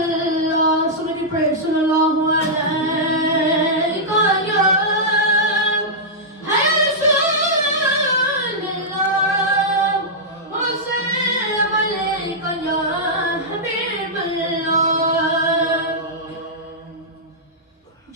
Rasulullah. Somebody pray, Sallallahu alayhi wa sallam. Hay Rasulullah, wa sallam alayka ya Habiballah.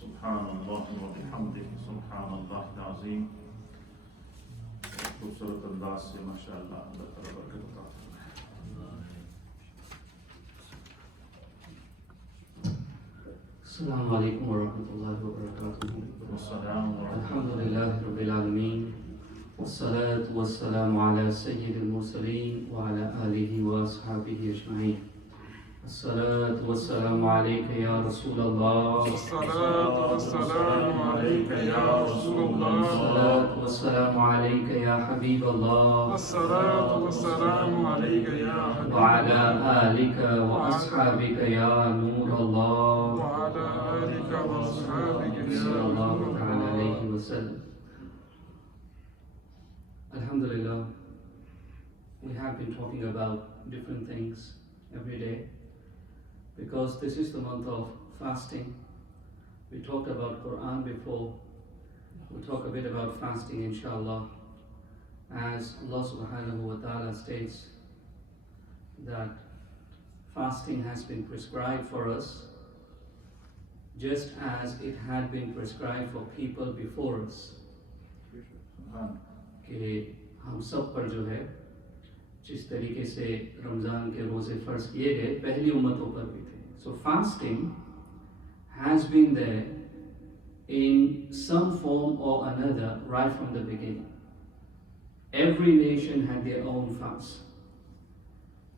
سبحان الله وبحمده سبحان الله العظیم. خوبصورت انداز سے ماشاء اللہ اللہ تعالیٰ برکت عطا فرمائے. السلام علیکم ورحمۃ اللہ وبرکاتہ. والسلام الحمد للہ رب العالمین، والصلاة والسلام علی سید المرسلین وعلی آلہ واصحابہ اجمعین. الصلاة والسلام علیک یا رسول اللہ، الصلاة والسلام عليك يا رسول الله، الصلاة والسلام علیک یا حبیب اللہ، الصلاة والسلام عليك يا حبيب وعلى الله، آلك وأصحابك يا نور الله وعلى آلك وأصحابك صلى يا الله رسول تعالى عليه الله. وسلم. Alhamdulillah, we have been talking about different things every day because this is the month of fasting. We talked about Quran before. We'll talk a bit about fasting, inshallah, as Allah subhanahu wa ta'ala states that fasting has been prescribed for us just as it had been prescribed for people before us. کہ ہم سب پر جو ہے جس طریقے سے رمضان کے روزے فرض کیے گئے پہلی امتوں پر بھی تھے. So fasting has been there in some form or another right from the beginning. Every nation had their own fast.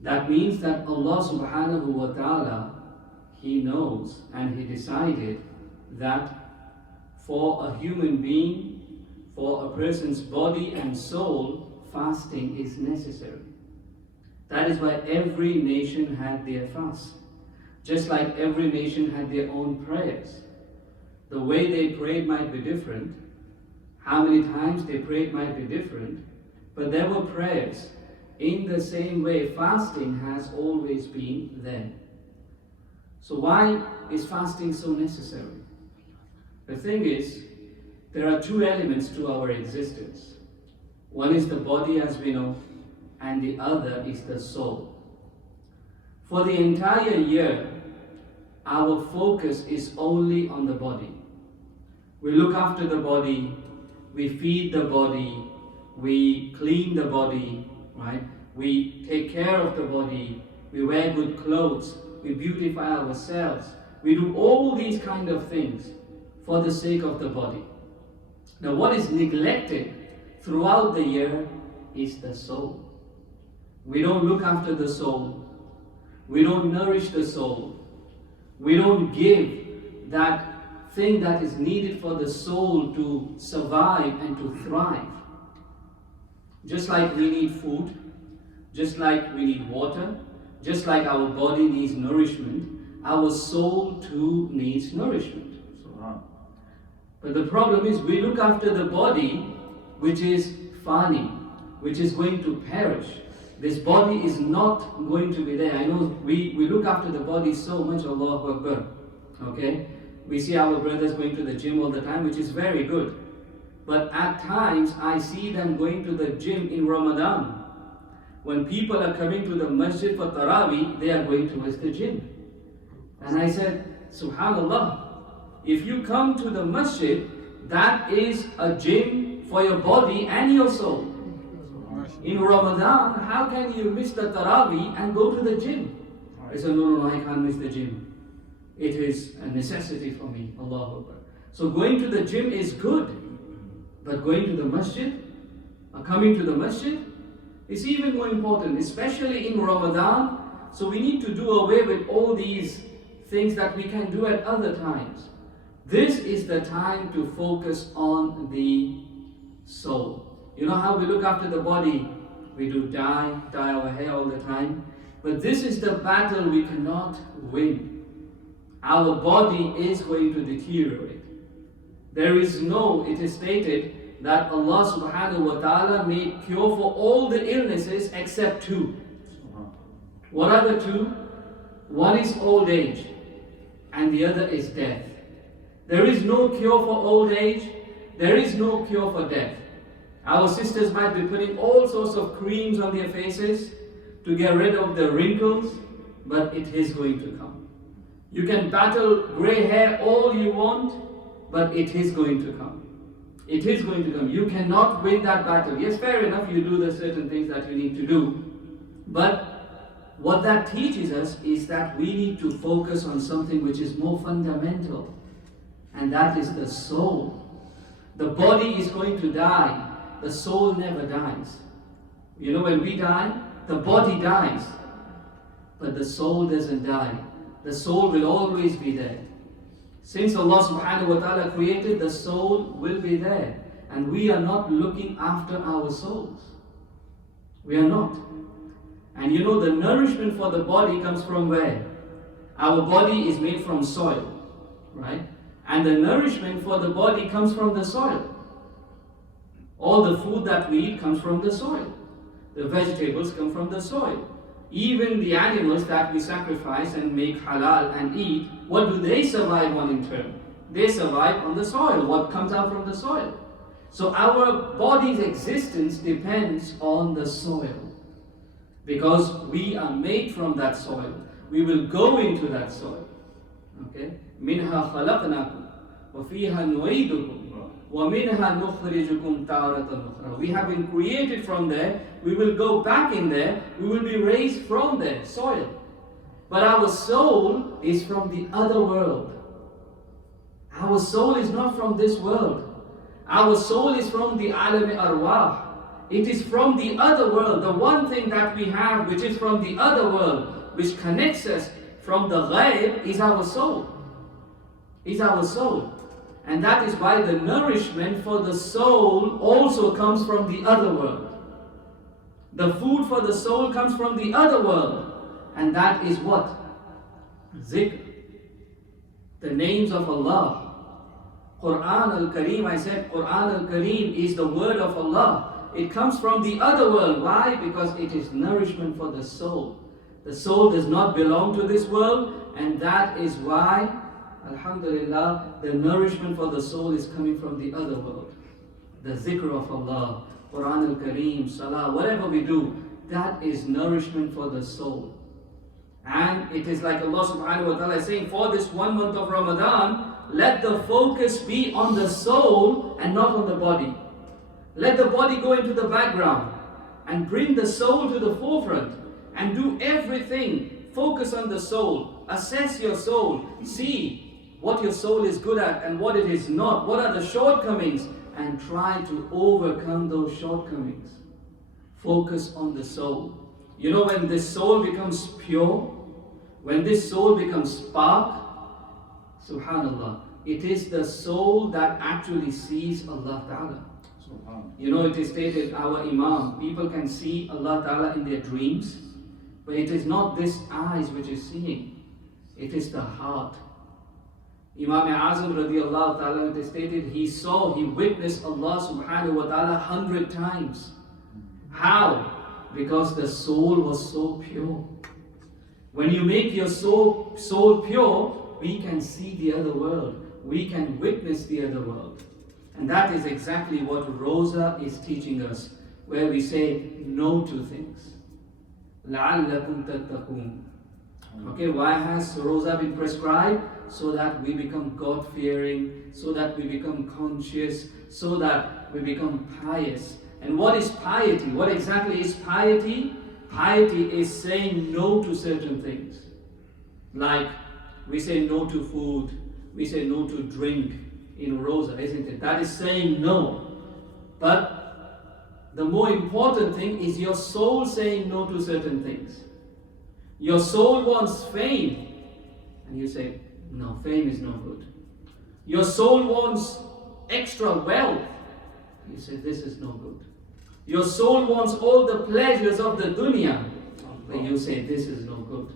That means that Allah subhanahu wa ta'ala, He knows and He decided that for a human being, for a person's body and soul, fasting is necessary. That is why every nation had their fast. Just like every nation had their own prayers. The way they prayed might be different. How many times they prayed might be different. But there were prayers. In the same way, fasting has always been there. So why is fasting so necessary? The thing is, there are two elements to our existence. One is the body, as we know, and the other is the soul. For the entire year, our focus is only on the body. We look after the body, we feed the body, we clean the body, right? We take care of the body, we wear good clothes, we beautify ourselves. We do all these kind of things for the sake of the body. Now what is neglected throughout the year is the soul. We don't look after the soul. We don't nourish the soul. We don't give that thing that is needed for the soul to survive and to thrive. Just like we need food, just like we need water, just like our body needs nourishment, our soul too needs nourishment. But the problem is we look after the body which is fani, which is going to perish. This body is not going to be there. I know we look after the body so much, Allahu Akbar. Okay? We see our brothers going to the gym all the time, which is very good. But at times I see them going to the gym in Ramadan. When people are coming to the masjid for Taraweeh, they are going towards the gym. And I said, Subhanallah, if you come to the masjid, that is a gym for your body and your soul. In Ramadan, how can you miss the Taraweeh and go to the gym? I said, no, I can't miss the gym. It is a necessity for me. Allahu Akbar. So going to the gym is good. But going to the masjid, or coming to the masjid, is even more important, especially in Ramadan. So we need to do away with all these things that we can do at other times. This is the time to focus on the soul. You know how we look after the body? We do dye our hair all the time. But this is the battle we cannot win. Our body is going to deteriorate. There is no, it is stated that Allah subhanahu wa ta'ala made cure for all the illnesses except two. What are the two? One is old age and the other is death. There is no cure for old age. There is no cure for death. Our sisters might be putting all sorts of creams on their faces to get rid of the wrinkles, but it is going to come. You can battle gray hair all you want, but it is going to come. It is going to come. You cannot win that battle. Yes, fair enough, you do the certain things that you need to do. But what that teaches us is that we need to focus on something which is more fundamental. And that is the soul. The body is going to die. The soul never dies. You know, when we die, the body dies. But the soul doesn't die. The soul will always be there. Since Allah subhanahu wa ta'ala created, the soul will be there. And we are not looking after our souls. We are not. And you know, the nourishment for the body comes from where? Our body is made from soil, right? And the nourishment for the body comes from the soil. All the food that we eat comes from the soil. The vegetables come from the soil. Even the animals that we sacrifice and make halal and eat, what do they survive on in turn? They survive on the soil, what comes out from the soil. So our body's existence depends on the soil. Because we are made from that soil. We will go into that soil. Okay? مِنْهَا خَلَقْنَاكُمْ وَفِيهَا نُعِيدُكُمْ وَمِنْهَا نُخْرِجُكُمْ تَارَةً أُخْرَى. We have been created from there. We will go back in there. We will be raised from there, soil. But our soul is from the other world. Our soul is not from this world. Our soul is from the alam arwah. It is from the other world. The one thing that we have which is from the other world, which connects us from the ghaib, is our soul. Is our soul. And that is why the nourishment for the soul also comes from the other world. The food for the soul comes from the other world. And that is what? Zikr. The names of Allah. Quran al-Kareem, I said Quran al-Kareem is the word of Allah. It comes from the other world. Why? Because it is nourishment for the soul. The soul does not belong to this world, and that is why, alhamdulillah, the nourishment for the soul is coming from the other world. The zikr of Allah, Quran al-Kareem, salah, whatever we do, that is nourishment for the soul. And it is like Allah subhanahu wa ta'ala is saying, for this 1 month of Ramadan, let the focus be on the soul and not on the body. Let the body go into the background and bring the soul to the forefront and do everything. Focus on the soul. Assess your soul. See what your soul is good at and what it is not. What are the shortcomings? And try to overcome those shortcomings. Focus on the soul. You know, when this soul becomes pure, when this soul becomes spark, subhanallah, it is the soul that actually sees Allah Ta'ala. You know, it is stated, our Imam, people can see Allah Ta'ala in their dreams, but it is not this eyes which is seeing, it is the heart. Imam Azam radiallahu ta'ala, it is stated, he witnessed Allah subhanahu wa ta'ala 100 times. How? Because the soul was so pure. When you make your soul pure, we can see the other world. We can witness the other world. And that is exactly what Rosa is teaching us, where we say no to things. لَعَلَّكُمْ تَتَّقُونَ. Okay, why has Rosa been prescribed? So that we become God-fearing, so that we become conscious, so that we become pious. And what is piety? What exactly is piety? Piety is saying no to certain things. Like, we say no to food, we say no to drink in Rosa, isn't it? That is saying no. But the more important thing is your soul saying no to certain things. Your soul wants fame, and you say, no, fame is no good. Your soul wants extra wealth, you say, this is no good. Your soul wants all the pleasures of the dunya, but you say, this is no good.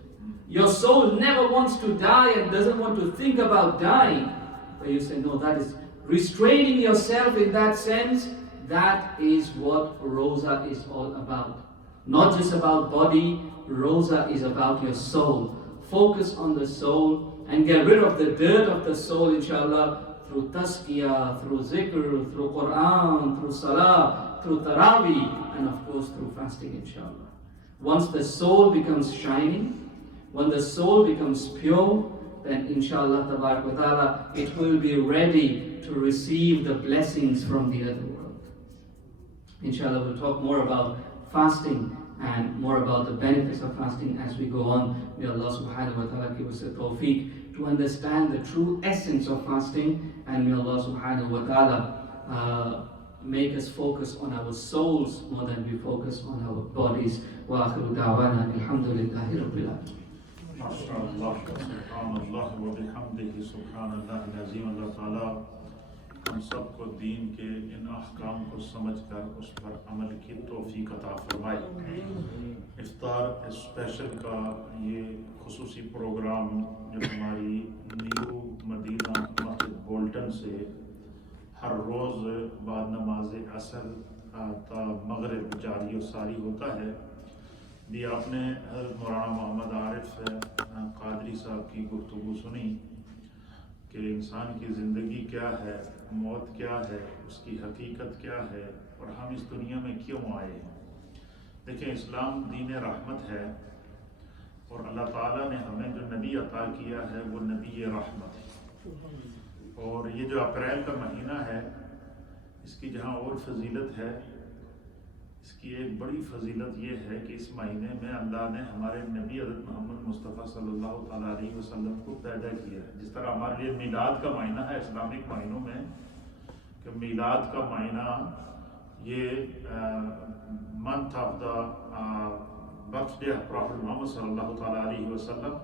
Your soul never wants to die and doesn't want to think about dying, but you say, no, that is restraining yourself in that sense. That is what Rosa is all about. Not just about body, Rosa is about your soul. Focus on the soul and get rid of the dirt of the soul, inshallah, through tazkiyah, through zikr, through Quran, through salah, through taraweeh, and of course through fasting, inshallah. Once the soul becomes shining, when the soul becomes pure, then inshallah tabarak wa ta'ala, it will be ready to receive the blessings from the other world. Inshallah, we'll talk more about fasting and more about the benefits of fasting as we go on. May Allah subhanahu wa ta'ala give us the tawfiq to understand the true essence of fasting, and may Allah subhanahu wa ta'ala make us focus on our souls more than we focus on our bodies. Wa akhiru da'wana alhamdulillahi rabbil alamin. MashaAllah, Subhanallah wa bihamdihi, Subhanallah al-Azim. Allah Ta'ala ہم سب کو دین کے ان احکام کو سمجھ کر اس پر عمل کی توفیق عطا فرمائے. افطار اسپیشل کا یہ خصوصی پروگرام جو ہماری نیو مدینہ مسجد بولٹن سے ہر ہر روز بعد نماز عصر تا مغرب جاری و ساری ہوتا ہے۔ بھی آپ نے حضرت مولانا محمد عارف قادری صاحب کی گفتگو سنی کہ انسان کی زندگی کیا ہے، موت کیا ہے، اس کی حقیقت کیا ہے اور ہم اس دنیا میں کیوں آئے ہیں۔ دیکھیں، اسلام دین رحمت ہے اور اللہ تعالیٰ نے ہمیں جو نبی عطا کیا ہے وہ نبی رحمت ہے۔ اور یہ جو اپریل کا مہینہ ہے، اس کی جہاں اور فضیلت ہے، اس کی ایک بڑی فضیلت یہ ہے کہ اس مہینے میں اللہ نے ہمارے نبی حضرت محمد مصطفیٰ صلی اللہ تعالیٰ علیہ وسلم کو پیدا کیا ہے۔ جس طرح ہمارے لیے میلاد کا مہینہ ہے اسلامک مہینوں میں، کہ میلاد کا مہینہ یہ month of the birthday of prophet Muhammad صلی اللہ تعالیٰ علیہ وسلم،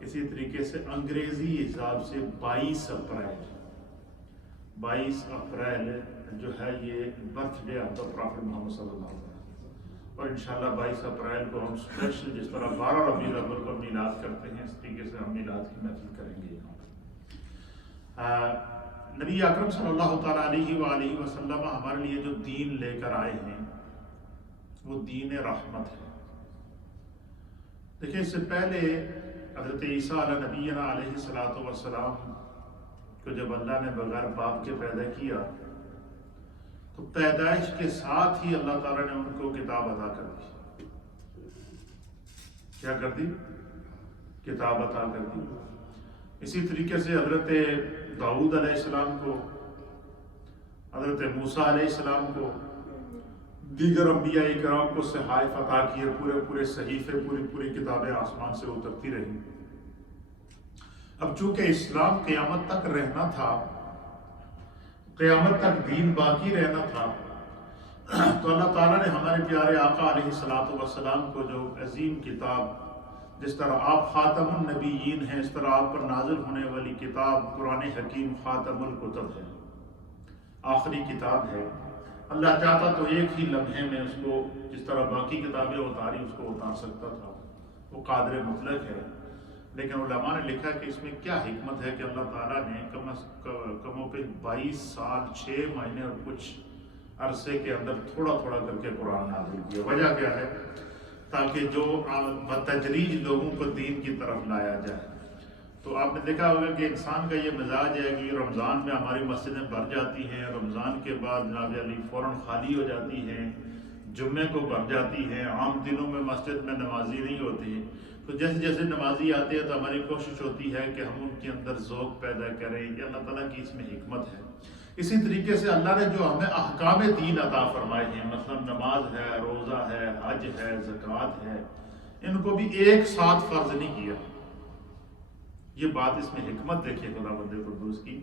اسی طریقے سے انگریزی حساب سے 22 اپریل جو ہے یہ birthday of the prophet Muhammad صلی اللہ علیہ وسلم۔ اور انشاءاللہ 22 اپریل کو ہم اسپیشل جس طرح 12 ربیع الاول کو میلاد کرتے ہیں، اس طریقے سے ہم میلاد کی محفل کریں گے یہاں۔ نبی اکرم صلی اللہ تعالیٰ علیہ وآلہ وسلم ہمارے لیے جو دین لے کر آئے ہیں وہ دین رحمت ہے۔ دیکھیں، اس سے پہلے حضرت عیسیٰ علیہ نبینا علیہ الصلوۃ والسلام کو جب اللہ نے بغیر باپ کے پیدا کیا تو پیدائش کے ساتھ ہی اللہ تعالیٰ نے ان کو کتاب عطا کر دی۔ کیا کر دی؟ کتاب عطا کر دی۔ اسی طریقے سے حضرت داؤد علیہ السلام کو، حضرت موسیٰ علیہ السلام کو، دیگر انبیاء کرام کو صحائف عطا کیے، پورے صحیفے، پوری کتابیں آسمان سے اترتی رہیں۔ اب چونکہ اسلام قیامت تک رہنا تھا، قیامت تک دین باقی رہنا تھا، تو اللہ تعالیٰ نے ہمارے پیارے آقا علیہ الصلوۃ والسلام کو جو عظیم کتاب، جس طرح آپ خاتم النبیین ہیں، اس طرح آپ پر نازل ہونے والی کتاب قرآن حکیم خاتم الکتب ہے، آخری کتاب ہے۔ اللہ چاہتا تو ایک ہی لمحے میں اس کو، جس طرح باقی کتابیں اتاری، اس کو اتار سکتا تھا، وہ قادر مطلق ہے۔ لیکن علماء نے لکھا کہ اس میں کیا حکمت ہے کہ اللہ تعالیٰ نے کم و بیش 22 سال 6 مہینے اور کچھ عرصے کے اندر تھوڑا کر کے قرآن نازل کیا۔ وجہ کیا ہے؟ تاکہ جو بتدریج لوگوں کو دین کی طرف لایا جائے۔ تو آپ نے دیکھا ہوگا کہ انسان کا یہ مزاج ہے کہ رمضان میں ہماری مسجدیں بھر جاتی ہیں، رمضان کے بعد جناب علی فوراً خالی ہو جاتی ہیں، جمعے کو بھر جاتی ہیں، عام دنوں میں مسجد میں نمازی نہیں ہوتی۔ تو جیسے نمازی آتے ہیں تو ہماری کوشش ہوتی ہے کہ ہم ان کے اندر ذوق پیدا کریں، یہ اللہ تعالیٰ کی اس میں حکمت ہے۔ اسی طریقے سے اللہ نے جو ہمیں احکام دین عطا فرمائے ہیں، مثلا نماز ہے، روزہ ہے، حج ہے، زکوٰۃ ہے، ان کو بھی ایک ساتھ فرض نہیں کیا۔ یہ بات اس میں حکمت دیکھیے خدا بند قدوس کی،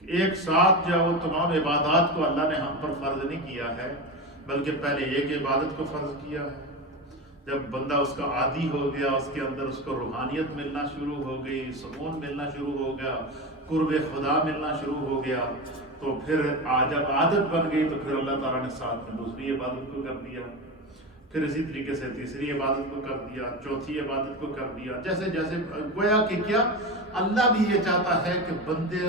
کہ ایک ساتھ جو وہ تمام عبادات کو اللہ نے ہم پر فرض نہیں کیا ہے، بلکہ پہلے ایک عبادت کو فرض کیا ہے۔ جب بندہ اس کا عادی ہو گیا، اس کے اندر اس کو روحانیت ملنا شروع ہو گئی، سکون ملنا شروع ہو گیا، قرب خدا ملنا شروع ہو گیا، تو پھر جب عادت بن گئی تو پھر اللہ تعالیٰ نے ساتھ میں دوسری عبادت کو کر دیا، پھر اسی طریقے سے تیسری عبادت کو کر دیا، چوتھی عبادت کو کر دیا، جیسے گویا کہ کیا اللہ بھی یہ چاہتا ہے کہ بندے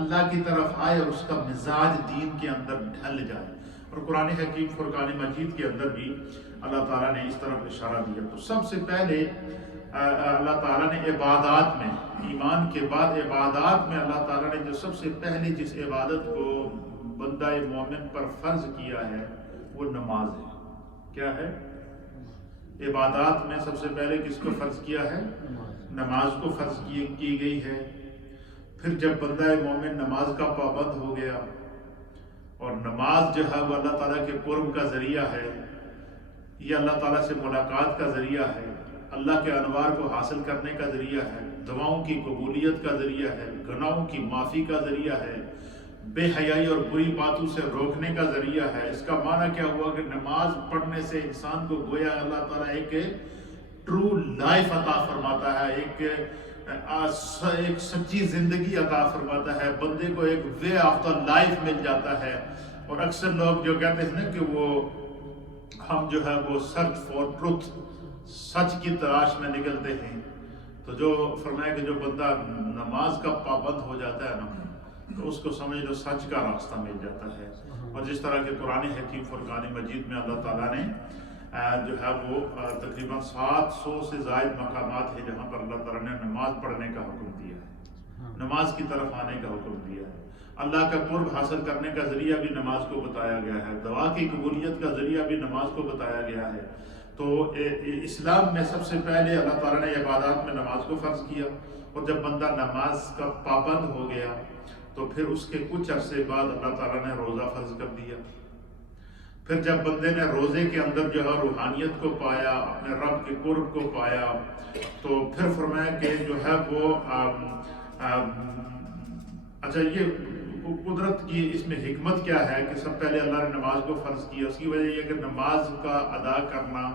اللہ کی طرف آئے اور اس کا مزاج دین کے اندر ڈھل جائے۔ اور قرآن حکیم فرقان مجید کے اندر بھی اللہ تعالیٰ نے اس طرف اشارہ دیا۔ تو سب سے پہلے اللہ تعالیٰ نے عبادات میں، ایمان کے بعد عبادات میں اللہ تعالیٰ نے جو سب سے پہلے جس عبادت کو بندہ مومن پر فرض کیا ہے وہ نماز ہے۔ کیا ہے؟ عبادات میں سب سے پہلے کس کو فرض کیا ہے؟ نماز کو فرض کی گئی ہے۔ پھر جب بندہ مومن نماز کا پابند ہو گیا، اور نماز جو ہے وہ اللہ تعالیٰ کے قرب کا ذریعہ ہے، یہ اللہ تعالیٰ سے ملاقات کا ذریعہ ہے، اللہ کے انوار کو حاصل کرنے کا ذریعہ ہے، دعاؤں کی قبولیت کا ذریعہ ہے، گناہوں کی معافی کا ذریعہ ہے، بے حیائی اور بری باتوں سے روکنے کا ذریعہ ہے۔ اس کا معنی کیا ہوا کہ نماز پڑھنے سے انسان کو گویا اللہ تعالیٰ ایک ٹرو لائف عطا فرماتا ہے، ایک سچی زندگی عطا فرماتا ہے، بندے کو ایک وے آف دا لائف مل جاتا ہے۔ اور اکثر لوگ جو کہتے ہیں نا کہ وہ ہم جو ہے وہ سرچ فار ٹروتھ، سچ کی تلاش میں نکلتے ہیں، تو جو فرمایا کہ جو بندہ نماز کا پابند ہو جاتا ہے نا، تو اس کو سمجھ لو سچ کا راستہ مل جاتا ہے۔ اور جس طرح کہ قرآن حکیم فرقان مجید میں اللہ تعالیٰ نے جو ہے وہ تقریباً 700 سے زائد مقامات ہیں جہاں پر اللہ تعالیٰ نے نماز پڑھنے کا حکم دیا ہے، نماز کی طرف آنے کا حکم دیا ہے۔ اللہ کا قرب حاصل کرنے کا ذریعہ بھی نماز کو بتایا گیا ہے، دعا کی قبولیت کا ذریعہ بھی نماز کو بتایا گیا ہے۔ تو اسلام میں سب سے پہلے اللہ تعالیٰ نے عبادات میں نماز کو فرض کیا، اور جب بندہ نماز کا پابند ہو گیا تو پھر اس کے کچھ عرصے بعد اللہ تعالیٰ نے روزہ فرض کر دیا۔ پھر جب بندے نے روزے کے اندر جو ہے روحانیت کو پایا، اپنے رب کے قرب کو پایا، تو پھر فرمایا کہ جو ہے وہ اچھا یہ قدرت کی اس میں حکمت کیا ہے کہ سب پہلے اللہ نے نماز کو فرض کیا۔ اس کی وجہ یہ کہ نماز کا ادا کرنا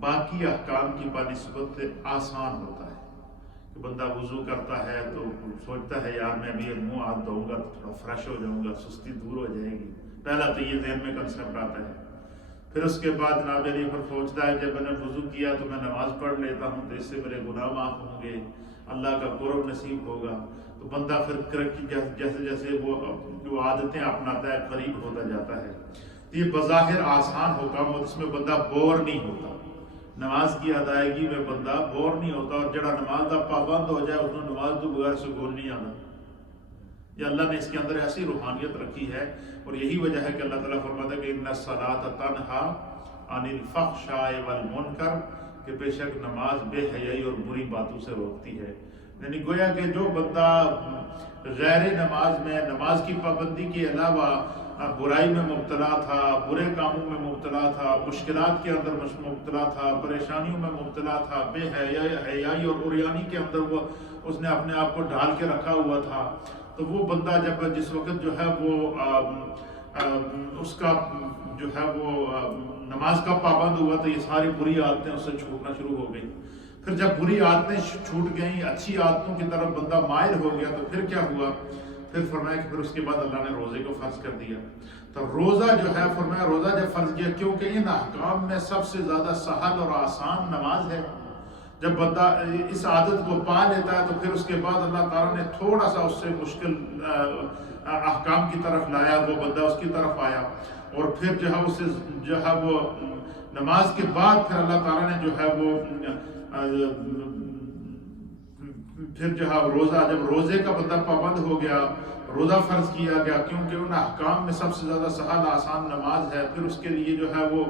باقی احکام کی بنسبت آسان ہوتا ہے، کہ بندہ وضو کرتا ہے تو سوچتا ہے یار میں ابھی منہ ہاتھ دھوؤں گا تو تھوڑا فریش ہو جاؤں گا، سستی دور ہو جائے گی، پہلا تو یہ ذہن میں کنسیپٹ آتا ہے۔ پھر اس کے بعد جناب علی پر سوچتا ہے جب میں نے وضو کیا تو میں نماز پڑھ لیتا ہوں تو اس سے میرے گناہ معاف ہوں گے، اللہ کا قرب نصیب ہوگا۔ تو بندہ پھر جیسے جیسے وہ جو عادتیں اپناتا ہے قریب ہوتا جاتا ہے۔ یہ بظاہر آسان حکم اور اس میں بندہ بور نہیں ہوتا، نماز کی ادائیگی میں بندہ بور نہیں ہوتا، اور جڑا نماز کا پابند ہو جائے اس نے نماز تو بغیر سکون نہیں آنا۔ یہ اللہ نے اس کے اندر ایسی روحانیت رکھی ہے، اور یہی وجہ ہے کہ اللہ تعالیٰ فرماتا ہے کہ ان الصلاۃ تنہا عن الفحشاء والمنکر، کہ بے شک نماز بے حیائی اور بری باتوں سے روکتی ہے۔ یعنی گویا کہ جو بندہ غیر نماز میں نماز کی پابندی کے علاوہ برائی میں مبتلا تھا، برے کاموں میں مبتلا تھا، مشکلات کے اندر مبتلا تھا، پریشانیوں میں مبتلا تھا، بے حیائی اور عریانی کے اندر وہ اس نے اپنے آپ کو ڈھال کے رکھا ہوا تھا، تو وہ بندہ جس وقت جو ہے وہ اس کا جو ہے وہ نماز کا پابند ہوا تو یہ ساری بری عادتیں اس سے چھوٹنا شروع ہو گئی۔ پھر جب بری عادتیں چھوٹ گئیں، اچھی عادتوں کی طرف بندہ مائل ہو گیا تو پھر کیا ہوا؟ پھر فرمایا کہ پھر اس کے بعد اللہ نے روزے کو فرض کر دیا۔ تو روزہ جو ہے فرمایا روزہ جب فرض کیا، کیونکہ ان احکام میں سب سے زیادہ سہل اور آسان نماز ہے۔ جب بندہ اس عادت کو پا لیتا ہے تو پھر اس کے بعد اللہ تعالیٰ نے تھوڑا سا اس سے مشکل احکام کی طرف لایا، وہ بندہ اس کی طرف آیا، اور پھر جو ہے اسے جو ہے وہ نماز کے بعد پھر اللہ تعالیٰ نے جو ہے وہ پھر جو ہے روزہ، جب روزے کا بندہ پابند ہو گیا، روزہ فرض کیا گیا، کیونکہ ان احکام میں سب سے زیادہ سہل آسان نماز ہے۔ پھر اس کے لیے جو ہے وہ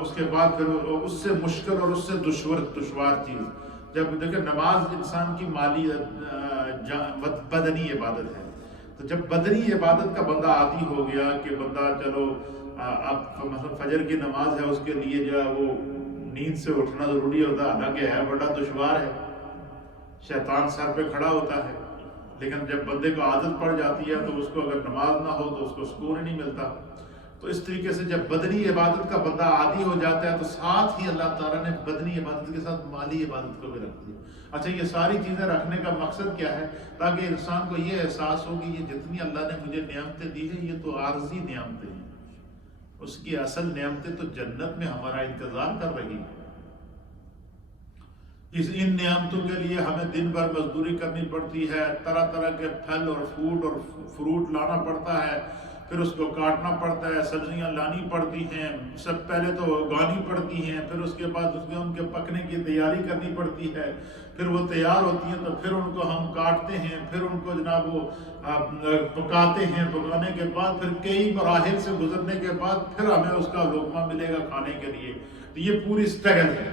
اس کے بعد پھر اس سے مشکل اور اس سے دشوار چیز، جب دیکھیں نماز انسان کی مالی بدنی عبادت ہے، تو جب بدنی عبادت کا بندہ عادی ہو گیا کہ بندہ چلو اب مثلا فجر کی نماز ہے، اس کے لیے جو ہے وہ نیند سے اٹھنا ضروری ہوتا ہے، حالانکہ ہے بڑا دشوار ہے، شیطان سر پہ کھڑا ہوتا ہے، لیکن جب بندے کو عادت پڑ جاتی ہے تو اس کو اگر نماز نہ ہو تو اس کو سکون ہی نہیں ملتا۔ تو اس طریقے سے جب بدنی عبادت کا بندہ عادی ہو جاتا ہے تو ساتھ ہی اللہ تعالیٰ نے بدنی عبادت کے ساتھ مالی عبادت کو بھی رکھ دیا۔ اچھا یہ ساری چیزیں رکھنے کا مقصد کیا ہے؟ تاکہ انسان کو یہ احساس ہو کہ یہ جتنی اللہ نے مجھے نعمتیں دی ہیں یہ تو عارضی نعمتیں ہیں، اس کی اصل نعمتیں تو جنت میں ہمارا انتظار کر رہی ہیں۔ ان نعمتوں کے لیے ہمیں دن بھر مزدوری کرنی پڑتی ہے، طرح طرح کے پھل اور فروٹ لانا پڑتا ہے، پھر اس کو کاٹنا پڑتا ہے، سبزیاں لانی پڑتی ہیں، سب پہلے تو اگانی پڑتی ہیں، پھر اس کے بعد ان کے پکنے کی تیاری کرنی پڑتی ہے، پھر وہ تیار ہوتی ہیں تو پھر ان کو ہم کاٹتے ہیں، پھر ان کو جناب وہ پکاتے ہیں، پکانے کے بعد پھر کئی مراحل سے گزرنے کے بعد پھر ہمیں اس کا لقمہ ملے گا کھانے کے لیے۔ تو یہ پوری اسٹرگل ہے،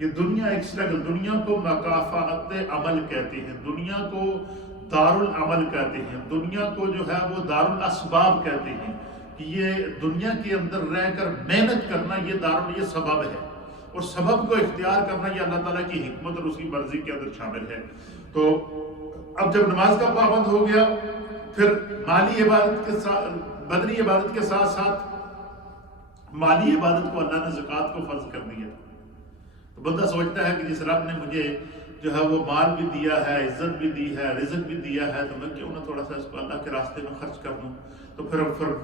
یہ دنیا ایک اسٹرگل، دنیا کو مکافات عمل کہتے ہیں، دنیا کو دارالعمل کہتے ہیں، دنیا کو جو ہے وہ دارالاسباب کہتے ہیں، کہ یہ دنیا کے اندر رہ کر محنت کرنا یہ سبب ہے، اور سبب کو اختیار کرنا یہ اللہ تعالیٰ کی حکمت اور اس کی مرضی کے اندر شامل ہے۔ تو اب جب نماز کا پابند ہو گیا، پھر مالی عبادت کے ساتھ بدنی عبادت کے ساتھ ساتھ مالی عبادت کو اللہ نے زکوٰۃ کو فرض کر دیا۔ تو بندہ سوچتا ہے کہ جس رب نے مجھے جو ہے وہ مال بھی دیا ہے، عزت بھی دی ہے، رزق بھی دیا ہے، تو میں کیوں نہ تھوڑا سا اس کو اللہ کے راستے میں خرچ کر دوں۔ تو پھر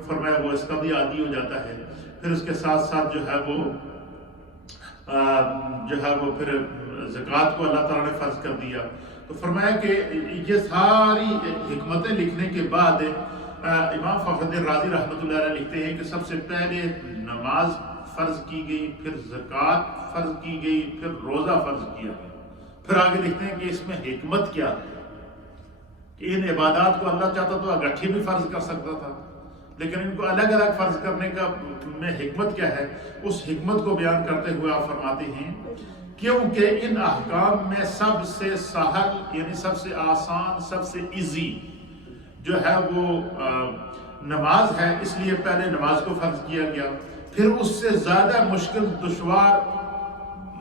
فرمایا وہ اس کا بھی عادی ہو جاتا ہے۔ پھر اس کے ساتھ ساتھ جو ہے وہ پھر زکوٰۃ کو اللہ تعالیٰ نے فرض کر دیا۔ تو فرمایا کہ یہ ساری حکمتیں لکھنے کے بعد امام فخر الدین رازی رحمۃ اللہ علیہ لکھتے ہیں کہ سب سے پہلے نماز فرض کی گئی، پھر زکوٰۃ فرض کی گئی، پھر روزہ فرض کیا گیا. پھر آگے لکھتے ہیں کہ اس میں حکمت کیا ہے کہ ان عبادات کو اللہ چاہتا تو اکٹھی بھی فرض کر سکتا تھا، لیکن ان کو الگ الگ فرض کرنے کا میں حکمت کیا ہے. اس حکمت کو بیان کرتے ہوئے آپ فرماتے ہیں کیونکہ ان احکام میں سب سے سہل یعنی سب سے آسان، سب سے ایزی جو ہے وہ نماز ہے، اس لیے پہلے نماز کو فرض کیا گیا. پھر اس سے زیادہ مشکل دشوار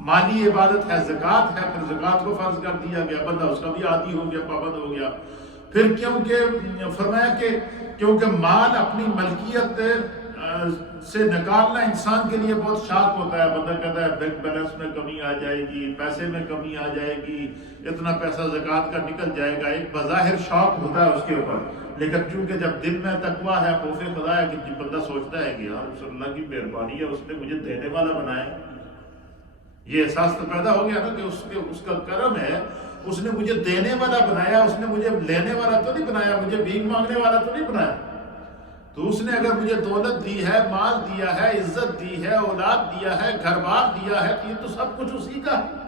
مالی عبادت ہے، زکوٰۃ ہے، پھر زکوٰۃ کو فرض کر دیا گیا، بندہ اس کا بھی عادی ہو گیا، پابند ہو گیا. پھر کیونکہ فرمایا کہ کیونکہ مال اپنی ملکیت سے نکالنا انسان کے لیے بہت شاق ہوتا ہے. بندہ کہتا ہے بینک بیلنس میں کمی آ جائے گی، پیسے میں کمی آ جائے گی، اتنا پیسہ زکوٰۃ کا نکل جائے گا، ایک بظاہر شوق ہوتا ہے اس کے اوپر. لیکن چونکہ جب دل میں تقویٰ ہے، خوف خدا ہے، کہ بندہ سوچتا ہے کہ یار رسول اللہ کی مہربانی ہے، اس نے مجھے دینے والا بنایا. یہ احساس تو پیدا ہو گیا نا کہ اس کا کرم ہے، اس نے مجھے دینے والا بنایا، اس نے مجھے لینے والا تو نہیں بنایا، مجھے بھیک مانگنے والا تو نہیں بنایا. تو اس نے اگر مجھے دولت دی ہے، مال دیا ہے، عزت دی ہے، اولاد دیا ہے، گھر بار دیا ہے، تو یہ تو سب کچھ اسی کا ہے.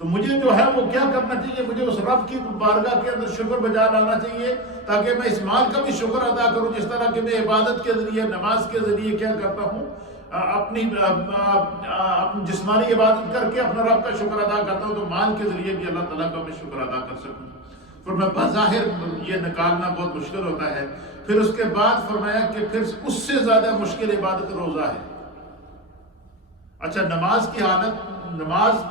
تو مجھے جو ہے وہ کیا کرنا چاہیے؟ مجھے اس رب کی بارگاہ کے اندر شکر بجا لانا چاہیے، تاکہ میں اس مال کا بھی شکر ادا کروں، جس طرح کہ میں عبادت کے ذریعے، نماز کے ذریعے کیا کرتا ہوں، اپنی جسمانی عبادت کر کے اپنا رب کا شکر ادا کرتا ہوں، تو مال کے ذریعے بھی اللہ تعالیٰ کا میں شکر ادا کر سکوں. پھر میں بظاہر یہ نکالنا بہت مشکل ہوتا ہے. پھر اس کے بعد فرمایا کہ پھر اس سے زیادہ مشکل عبادت روزہ ہے. اچھا، نماز کی حالت، نماز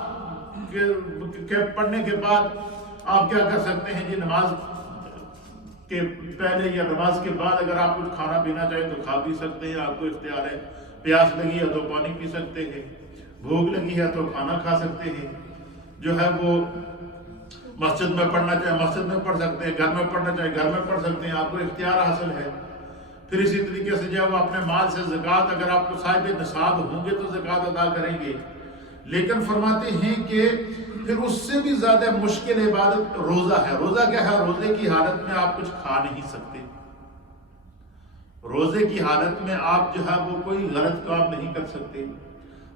کے پڑھنے کے بعد آپ کیا کر سکتے ہیں جی؟ نماز کے پہلے یا نماز کے بعد اگر آپ کچھ کھانا پینا چاہیں تو کھا پی سکتے ہیں، آپ کو اختیار ہے. پیاس لگی ہے تو پانی پی سکتے ہیں، بھوک لگی ہے تو کھانا کھا سکتے ہیں. جو ہے وہ مسجد میں پڑھنا چاہے مسجد میں پڑھ سکتے ہیں، گھر میں پڑھنا چاہے گھر میں پڑھ سکتے ہیں، آپ کو اختیار حاصل ہے. پھر اسی طریقے سے جب اپنے مال سے زکوٰۃ، اگر آپ کو صاحب نصاب ہوں گے تو زکوٰۃ ادا کریں گے. لیکن فرماتے ہیں کہ پھر اس سے بھی زیادہ مشکل عبادت روزہ ہے. روزہ کیا ہے؟ روزے کی حالت میں آپ کچھ کھا نہیں سکتے. روزے کی حالت میں آپ جو ہے وہ کوئی غلط کام نہیں کر سکتے.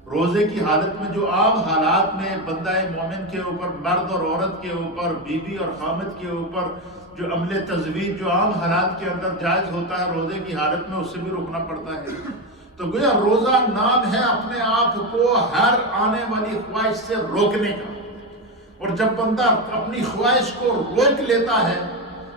روزے کی حالت میں جو عام حالات میں بندہ مومن کے اوپر، مرد اور عورت کے اوپر، بیوی اور خامد کے اوپر جو عمل تزویج جو عام حالات کے اندر جائز ہوتا ہے، روزے کی حالت میں اس سے بھی رکنا پڑتا ہے. تو گویا روزہ نام ہے اپنے آپ کو ہر آنے والی خواہش سے روکنے کا. اور جب بندہ اپنی خواہش کو روک لیتا ہے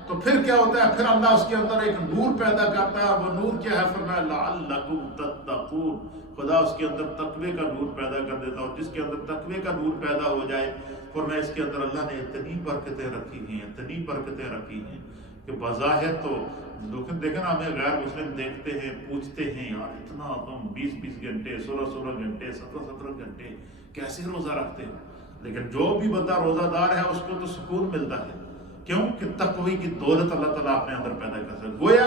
تو پھر کیا ہوتا ہے؟ پھر اللہ اس کے اندر ایک نور پیدا کرتا ہے. وہ نور کیا ہے؟ فرمایا لعلکم تتقون. خدا اس کے اندر تقوی کا نور پیدا کر دیتا. اور جس کے اندر تقوی کا نور پیدا ہو جائے، فرمایا اس کے اندر اللہ نے اتنی برکتیں رکھی ہیں، اتنی برکتیں رکھی ہیں کہ بظاہر تو دیکھیں نا، ہمیں غیر مسلم دیکھتے ہیں، پوچھتے ہیں یار اتنا تم 20 گھنٹے، 16 گھنٹے، 17 گھنٹے کیسے روزہ رکھتے ہیں؟ لیکن جو بھی بندہ روزہ دار ہے اس کو تو سکون ملتا ہے. کیوں کہ تقوی کی دولت اللہ تعالیٰ اپنے اندر پیدا کر سکتا. گویا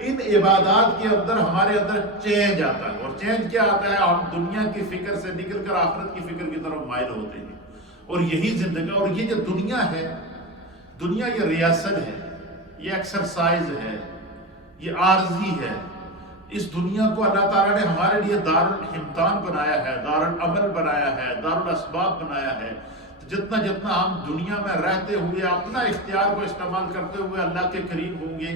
ان عبادات کے اندر ہمارے اندر چینج آتا ہے. اور چینج کیا آتا ہے؟ ہم دنیا کی فکر سے نکل کر آخرت کی فکر کی طرف مائل ہوتے ہیں. اور یہی زندگی، اور یہ جو دنیا ہے، دنیا یہ ریاست ہے، یہ ایکسرسائز ہے، یہ عارضی ہے. اس دنیا کو اللہ تعالیٰ نے ہمارے لیے دار الامتحان بنایا ہے، دار العمل بنایا ہے، دار الاسباب بنایا ہے. جتنا ہم دنیا میں رہتے ہوئے اپنا اختیار کو استعمال کرتے ہوئے اللہ کے قریب ہوں گے،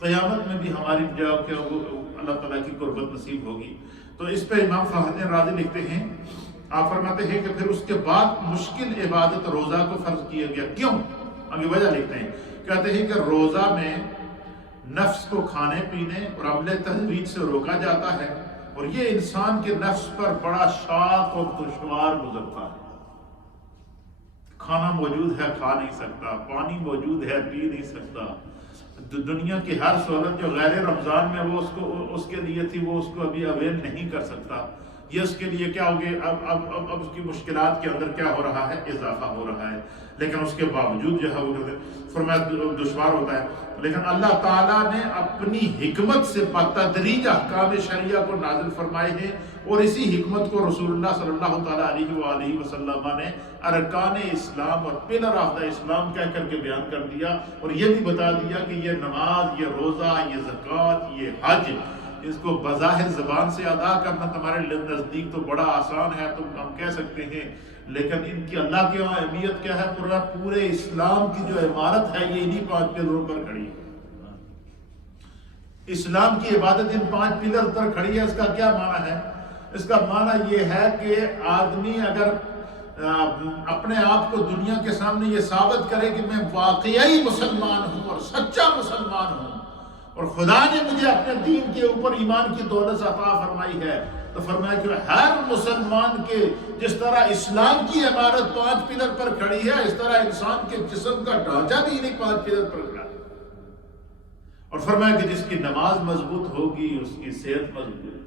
قیامت میں بھی ہماری جا کے اللہ تعالیٰ کی قربت نصیب ہوگی. تو اس پہ امام فخر الدین رازی لکھتے ہیں، آپ فرماتے ہیں کہ پھر اس کے بعد مشکل عبادت روزہ کو فرض کیا گیا. کیوں؟ آگے وجہ لکھتے ہیں، کہتے ہیں کہ روزہ میں نفس کو کھانے پینے اور عمل تزویج سے روکا جاتا ہے، اور یہ انسان کے نفس پر بڑا شاق اور دشوار گزرتا ہے. کھانا موجود ہے، کھا نہیں سکتا، پانی موجود ہے، پی نہیں سکتا. دنیا کی ہر سہولت جو غیر رمضان میں وہ اس کے لیے تھی، وہ اس کو ابھی اویل نہیں کر سکتا. یہ اس کے لیے کیا ہوگی، اب اس کی مشکلات کے اندر کیا ہو رہا ہے، اضافہ ہو رہا ہے، لیکن اس کے باوجود جو ہے وہ فرمایا دشوار ہوتا ہے، لیکن اللہ تعالیٰ نے اپنی حکمت سے بتدریج احکام شریعہ کو نازل فرمائے ہیں، اور اسی حکمت کو رسول اللہ صلی اللہ تعالیٰ علیہ وآلہ وسلم نے ارکان اسلام اور پلر آف دا اسلام کہہ کر کے بیان کر دیا، اور یہ بھی بتا دیا کہ یہ نماز، یہ روزہ، یہ زکوٰۃ، یہ حج، اس کو بظاہر زبان سے ادا کرنا تمہارے نزدیک تو بڑا آسان ہے، تم ہم کہہ سکتے ہیں، لیکن ان کی اللہ کے وہاں اہمیت کیا ہے، پورے اسلام کی جو عمارت ہے یہ انہی 5 پلروں پر کھڑی ہے۔ اسلام کی عبادت ان 5 پلر پر کھڑی ہے۔ اس کا کیا معنی ہے؟ اس کا معنی یہ ہے کہ آدمی اگر اپنے آپ کو دنیا کے سامنے یہ ثابت کرے کہ میں واقعی مسلمان ہوں اور سچا مسلمان ہوں، اور خدا نے مجھے اپنے دین کے اوپر ایمان کی دولت عطا فرمائی ہے، تو فرمایا کہ ہر مسلمان کے جس طرح اسلام کی عمارت 5 پلر پر کھڑی ہے، اس طرح انسان کے جسم کا ڈھانچہ بھی انہیں 5 پلر پر کھڑا ہے۔ اور فرمایا کہ جس کی نماز مضبوط ہوگی اس کی صحت مضبوط،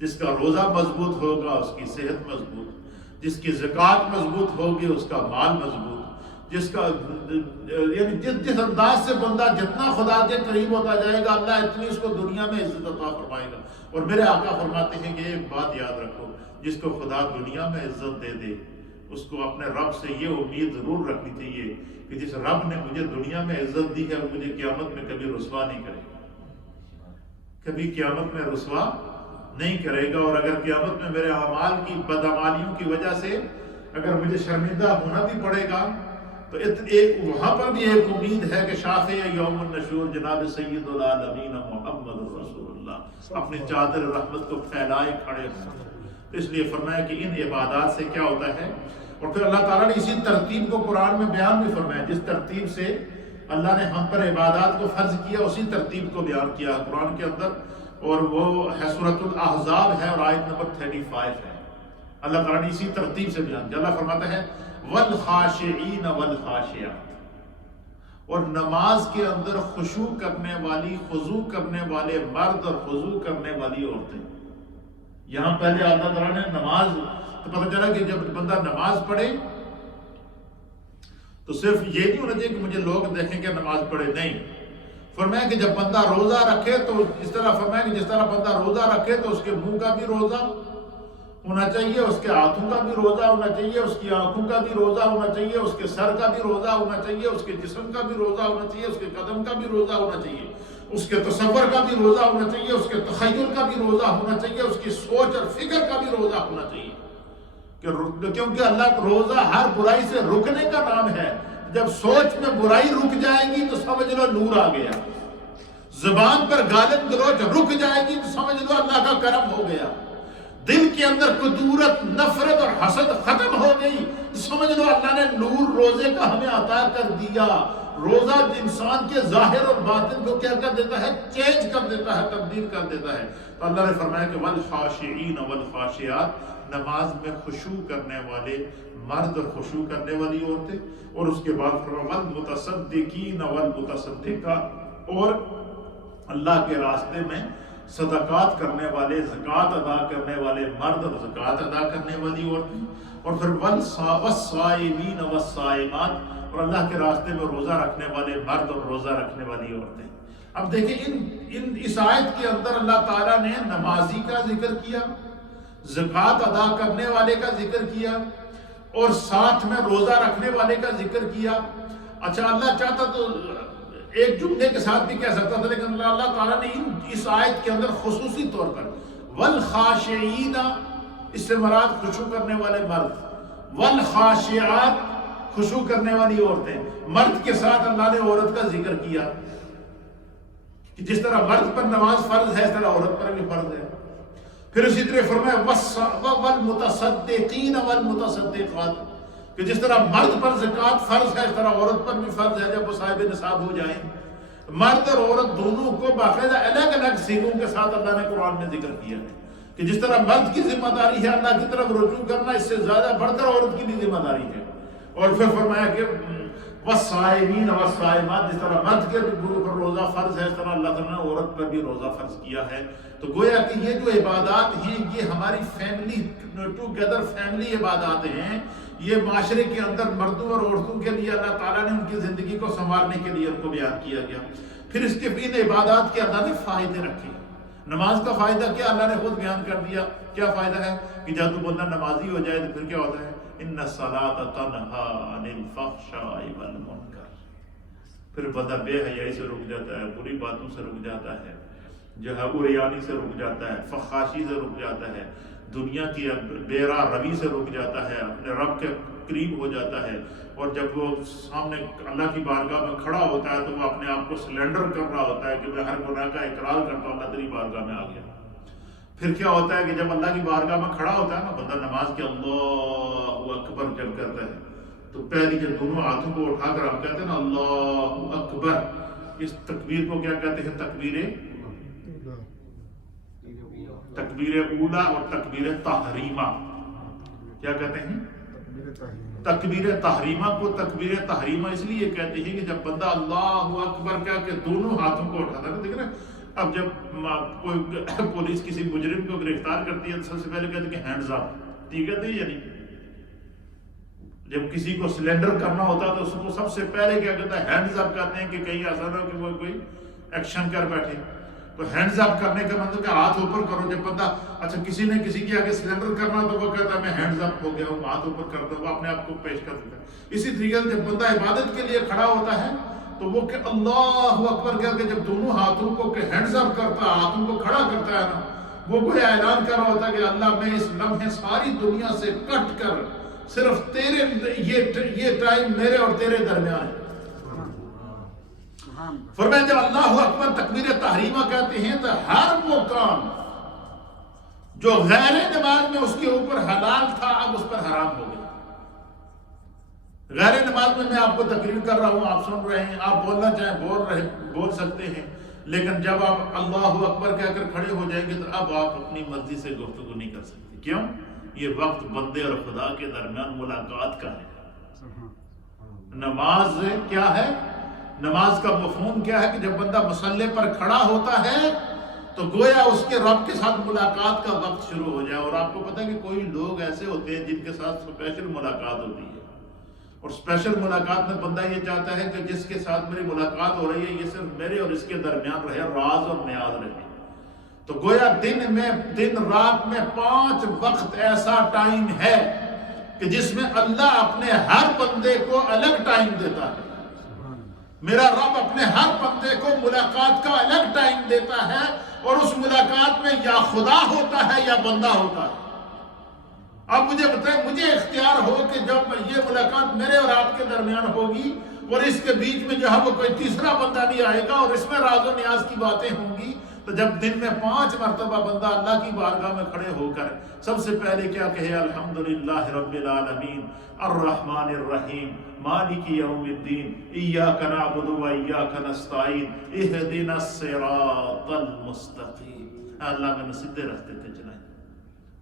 جس کا روزہ مضبوط ہوگا اس کی صحت مضبوط، جس کی زکوٰۃ مضبوط ہوگی اس کا مال مضبوط، جس کا یعنی جس انداز سے بندہ جتنا خدا کے قریب ہوتا جائے گا، اللہ اتنی اس کو دنیا میں عزت عطا فرمائے گا۔ اور میرے آقا فرماتے ہیں کہ ایک بات یاد رکھو، جس کو خدا دنیا میں عزت دے دے، اس کو اپنے رب سے یہ امید ضرور رکھنی چاہیے کہ جس رب نے مجھے دنیا میں عزت دی ہے وہ مجھے قیامت میں کبھی رسوا نہیں کرے گا، کبھی قیامت میں رسوا نہیں کرے گا۔ اور اگر قیامت میں میرے اعمال کی بدعمالیوں کی وجہ سے اگر مجھے شرمندہ ہونا بھی پڑے گا، تو وہاں پر بھی ایک امید ہے کہ شافع یوم النشور جناب سید العالمین محمد رسول اللہ اپنی چادر رحمت کو پھیلائے کھڑے ہوں۔ تو اس لیے فرمایا کہ ان عبادات سے کیا ہوتا ہے، اور پھر اللہ تعالیٰ نے اسی ترتیب کو قرآن میں بیان بھی فرمایا، جس ترتیب سے اللہ نے ہم پر عبادات کو فرض کیا اسی ترتیب کو بیان کیا قرآن کے اندر، اور وہ ہے سورۃ الاحزاب ہے اور آیت نمبر 35 ہے۔ اللہ تعالیٰ نے اسی ترتیب سے بیان کیا۔ اللہ فرماتا ہے والخاشعین والخاشعات، اور نماز کے اندر خشوع کرنے والی، خضوع کرنے والے مرد اور خضوع کرنے والی عورتیں۔ یہاں پہلے اللہ تعالیٰ نے نماز، تو پتہ چلا کہ جب بندہ نماز پڑھے تو صرف یہ نہیں ہونا چاہیے کہ مجھے لوگ دیکھیں کہ نماز پڑھے، نہیں، فرمایا کہ جب بندہ روزہ رکھے تو اس طرح فرمایا کہ جس طرح بندہ روزہ رکھے تو اس کے منہ کا بھی روزہ ہونا چاہیے، اس کے ہاتھوں کا بھی روزہ ہونا چاہیے، اس کی آنکھوں کا بھی روزہ ہونا چاہیے، اس کے سر کا بھی روزہ ہونا چاہیے، اس کے جسم کا بھی روزہ ہونا چاہیے، اس کے قدم کا بھی روزہ ہونا چاہیے، اس کے تصور کا بھی روزہ ہونا چاہیے، اس کے تخیل کا بھی روزہ ہونا چاہیے، اس کی سوچ اور فکر کا بھی روزہ ہونا چاہیے، کیونکہ اللہ روزہ ہر برائی سے رکنے کا نام ہے۔ جب سوچ میں برائی رک جائے گی تو سمجھ لو نور آ گیا، زبان پر گالن گلوچ رک جائے گی تو سمجھ لو اللہ کا کرم ہو گیا، دل کے اندر کدورت، نفرت اور حسد ختم ہو گئی تو سمجھ لو اللہ نے نور روزے کا ہمیں عطا کر دیا۔ روزہ انسان کے ظاہر اور باطن کو کیا کر دیتا ہے، چینج کر دیتا ہے، تبدیل کر دیتا ہے۔ تو اللہ نے فرمایا کہ والخاشعین والخاشعات، نماز میں خشوع کرنے والے مرد اور خشوع کرنے والی عورتیں، اور اس کے بعد فرمایا والمتصدقین والمتصدقات، اور اللہ کے راستے میں صدقات کرنے والے، زکوٰۃ ادا کرنے والے مرد اور زکوٰۃ ادا کرنے والی عورتیں، اور پھر والصائمین والصائمات، اور اللہ کے راستے میں روزہ رکھنے والے مرد اور روزہ رکھنے والی عورتیں۔ اب دیکھیں اس آیت کے اندر اللہ تعالیٰ نے نمازی کا ذکر کیا، زکوٰۃ ادا کرنے والے کا ذکر کیا، اور ساتھ میں روزہ رکھنے والے کا ذکر کیا۔ اچھا، اللہ چاہتا تو ایک جملے کے ساتھ بھی کہہ سکتا تھا، لیکن اللہ تعالیٰ نے اس آیت کے اندر خصوصی طور پر والخاشعین، اس سے مراد خشوع کرنے والے مرد، والخاشعات خشوع کرنے والی عورتیں، مرد کے ساتھ اللہ نے عورت کا ذکر کیا کہ جس طرح مرد پر نماز فرض ہے اس طرح عورت پر بھی فرض ہے۔ پھر اسی طرح فرمایا والمتصدقین والمتصدقات، کہ جس طرح مرد پر زکوٰۃ فرض ہے اس طرح عورت پر بھی فرض ہے جب وہ صاحب نصاب ہو جائیں۔ مرد اور عورت دونوں کو باقاعدہ الگ الگ سیغوں کے ساتھ اللہ نے قرآن میں ذکر کیا ہے کہ جس طرح مرد کی ذمہ داری ہے اللہ کی طرف رجوع کرنا، اس سے زیادہ بڑھ کر عورت کی بھی ذمہ داری ہے۔ اور پھر فرمایا کہ والصائمین والصائمات، جس طرح مرد کے گروہ پر روزہ فرض ہے اس طرح اللہ تعالیٰ نے عورت پر بھی روزہ فرض کیا ہے۔ تو گویا کہ یہ جو عبادات ہیں یہ ہماری فیملی ٹوگیدر فیملی عبادات ہیں، یہ معاشرے کے اندر مردوں اور عورتوں کے لیے اللہ تعالیٰ نے ان کی زندگی کو سنوارنے کے لیے ان کو بیان کیا گیا۔ پھر اس کے ان عبادات کے اللہ نے فائدے رکھے۔ نماز کا فائدہ کیا اللہ نے خود بیان کر دیا، کیا فائدہ ہے کہ جب تو بندہ نمازی ہو جائے تو پھر کیا ہوتا ہے، ان الصلاۃ تنہی عن الفحشاء والمنکر، پھر بندہ بے حیائی سے رک جاتا ہے، بری باتوں سے رک جاتا ہے، جو ہے عریانی سے رک جاتا ہے، فحاشی سے رک جاتا ہے، دنیا کی بے راہ روی سے رک جاتا ہے، اپنے رب کے قریب ہو جاتا ہے۔ اور جب وہ سامنے اللہ کی بارگاہ میں کھڑا ہوتا ہے تو وہ اپنے آپ کو سلنڈر کر رہا ہوتا ہے کہ میں ہر گناہ کا اقرار کرتا ہوں، اللہ تیری بارگاہ میں آ گیا۔ پھر کیا ہوتا ہے کہ جب اللہ کی بارگاہ میں کھڑا ہوتا ہے نا بندہ، نماز کے اللہ اکبر جب کرتا ہے تو پہلی جب دونوں ہاتھوں کو اٹھا کر ہم کہتے ہیں نا اللہ اکبر، اس تکبیر کو کیا کہتے ہیں، تکبیر اولا اور تکبیر تحریمہ، کیا کہتے ہیں، تکبیر تحریمہ کو تکبیر تحریمہ اس لیے کہتے ہیں کہ جب بندہ اللہ اکبر کہہ کے دونوں ہاتھوں کو اٹھاتا ہے، دیکھ رہے ہیں اب جب کوئی پولیس کسی مجرم کو گرفتار کرتی ہے تو سب سے پہلے کہتے ہیں کہ ہینڈز اپ، ٹھیک ہے یا نہیں؟ جب کسی کو سلنڈر کرنا ہوتا ہے تو اس کو سب سے پہلے کیا کہتا ہے، ہینڈز اپ کہتے ہیں کہ کہیں ایسا نہ ہو کہ وہ کوئی ایکشن کر بیٹھے۔ تو ہینڈز اپ کرنے کا مطلب کہ ہاتھ اوپر کرو۔ جب بندہ اچھا کسی نے کسی کے آگے سلنڈر کرنا تو وہ کہتا ہے میں ہینڈز اپ ہو گیا ہوں، ہاتھ اوپر کرتا ہوں، وہ اپنے آپ کو پیش کر دیتا ہے۔ اسی طریقے سے جب بندہ عبادت کے لیے کھڑا ہوتا ہے تو وہ کہ اللہ اکبر کر کے جب دونوں ہاتھوں کو کہ ہینڈز اپ کرتا ہے، ہاتھوں کو کھڑا کرتا ہے نا، وہ کوئی اعلان کر رہا ہوتا ہے کہ اللہ میں اس لمحے ساری دنیا سے کٹ کر صرف تیرے یہ ٹائم میرے اور تیرے درمیان ہے۔ فرمایا جب اللہ اکبر تکبیر تحریمہ کہتے ہیں تو ہر وہ کام جو غیر نماز میں اس کے اوپر حلال تھا اب اس پر حرام ہو گیا۔ غیر نماز میں آپ کو تقریر کر رہا ہوں، آپ سن رہے ہیں، آپ بولنا چاہیں بول سکتے ہیں، لیکن جب آپ اللہ اکبر کہہ کر کھڑے ہو جائیں گے تو اب آپ اپنی مرضی سے گفتگو نہیں کر سکتے۔ کیوں؟ یہ وقت بندے اور خدا کے درمیان ملاقات کا ہے۔ نماز کیا ہے؟ نماز کا مفہوم کیا ہے کہ جب بندہ مصلی پر کھڑا ہوتا ہے تو گویا اس کے رب کے ساتھ ملاقات کا وقت شروع ہو جائے۔ اور آپ کو پتہ ہے کہ کوئی لوگ ایسے ہوتے ہیں جن کے ساتھ اسپیشل ملاقات ہوتی ہے، اور اسپیشل ملاقات میں بندہ یہ چاہتا ہے کہ جس کے ساتھ میری ملاقات ہو رہی ہے یہ صرف میرے اور اس کے درمیان رہے، راز اور نیاز رہے۔ تو گویا دن رات میں 5 وقت ایسا ٹائم ہے کہ جس میں اللہ اپنے ہر بندے کو الگ ٹائم دیتا ہے۔ میرا رب اپنے ہر بندے کو ملاقات کا الگ ٹائم دیتا ہے، اور اس ملاقات میں یا خدا ہوتا ہے یا بندہ ہوتا ہے۔ اب مجھے بتائیں، مجھے اختیار ہو کہ جب یہ ملاقات میرے اور آپ کے درمیان ہوگی اور اس کے بیچ میں جو ہے وہ کوئی تیسرا بندہ نہیں آئے گا اور اس میں راز و نیاز کی باتیں ہوں گی، تو جب دن میں 5 مرتبہ بندہ اللہ کی بارگاہ میں کھڑے ہو کر سب سے پہلے کیا کہے، الحمدللہ رب العالمین الرحمن الرحیم مالک یوم الدین ایاک نعبد و ایاک نستعین اہدنا الصراط المستقیم، اللہ میں سیدھے راستے پہ چلائیں،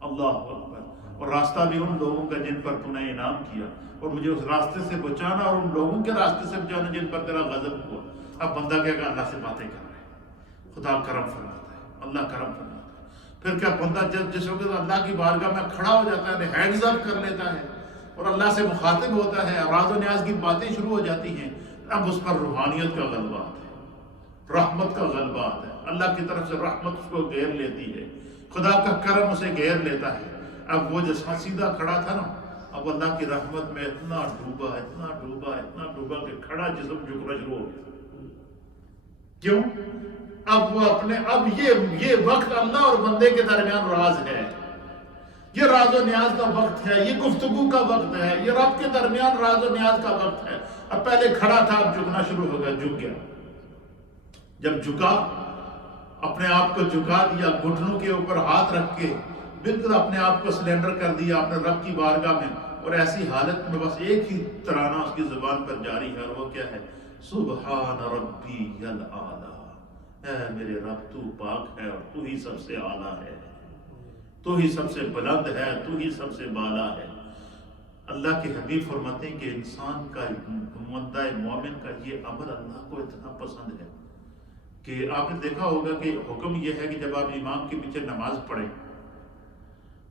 اللہ اکبر، اور راستہ بھی ان لوگوں کا جن پر تو نے انعام کیا، اور مجھے اس راستے سے بچانا اور ان لوگوں کے راستے سے بچانا جن پر تیرا غضب ہوا۔ اب بندہ کیا کہ اللہ سے باتیں کر رہا ہے، خدا کرم فرماتا ہے، اللہ کرم فرماتا ہے۔ پھر کیا بندہ جس وقت اللہ کی بارگاہ میں کھڑا ہو جاتا ہے، ہینڈز اپ کر لیتا ہے اور اللہ سے مخاطب ہوتا ہے، راز و نیاز کی باتیں شروع ہو جاتی ہیں، اب اس پر روحانیت کا غلبہ آتا ہے، رحمت کا غلبہ آتا ہے، اللہ کی طرف سے رحمت اس کو گھیر لیتی ہے، خدا کا کرم اسے گھیر لیتا ہے۔ اب وہ جو سیدھا کھڑا تھا نا، اب اللہ کی رحمت میں اتنا ڈوبا کہ کھڑا جسم جھکنا شروع ہو گیا۔ کیوں؟ اب یہ وقت اللہ اور بندے کے درمیان راز ہے، یہ راز و نیاز کا وقت ہے، یہ گفتگو کا وقت ہے، یہ رب کے درمیان راز و نیاز کا وقت ہے۔ اب پہلے کھڑا تھا، اب جھکنا شروع ہو گیا، جھک گیا۔ جب جھکا، اپنے آپ کو جھکا دیا، گھٹنوں کے اوپر ہاتھ رکھ کے بالکل اپنے آپ کو سلنڈر کر دیا اپنے رب کی بارگاہ میں، اور ایسی حالت میں بس ایک ہی ترانہ اس کی زبان پر جاری ہے، اور وہ کیا ہے، سبحان ربی الاعلی، اے میرے رب تو پاک ہے اور تو ہی سب سے اعلیٰ ہے، تو ہی سب سے بلند ہے، تو ہی سب سے بالا ہے۔ اللہ کے حبیب فرماتے ہیں کہ انسان کا بندہ مومن کا یہ عمل اللہ کو اتنا پسند ہے کہ آپ نے دیکھا ہوگا کہ حکم یہ ہے کہ جب آپ امام کے پیچھے نماز پڑھیں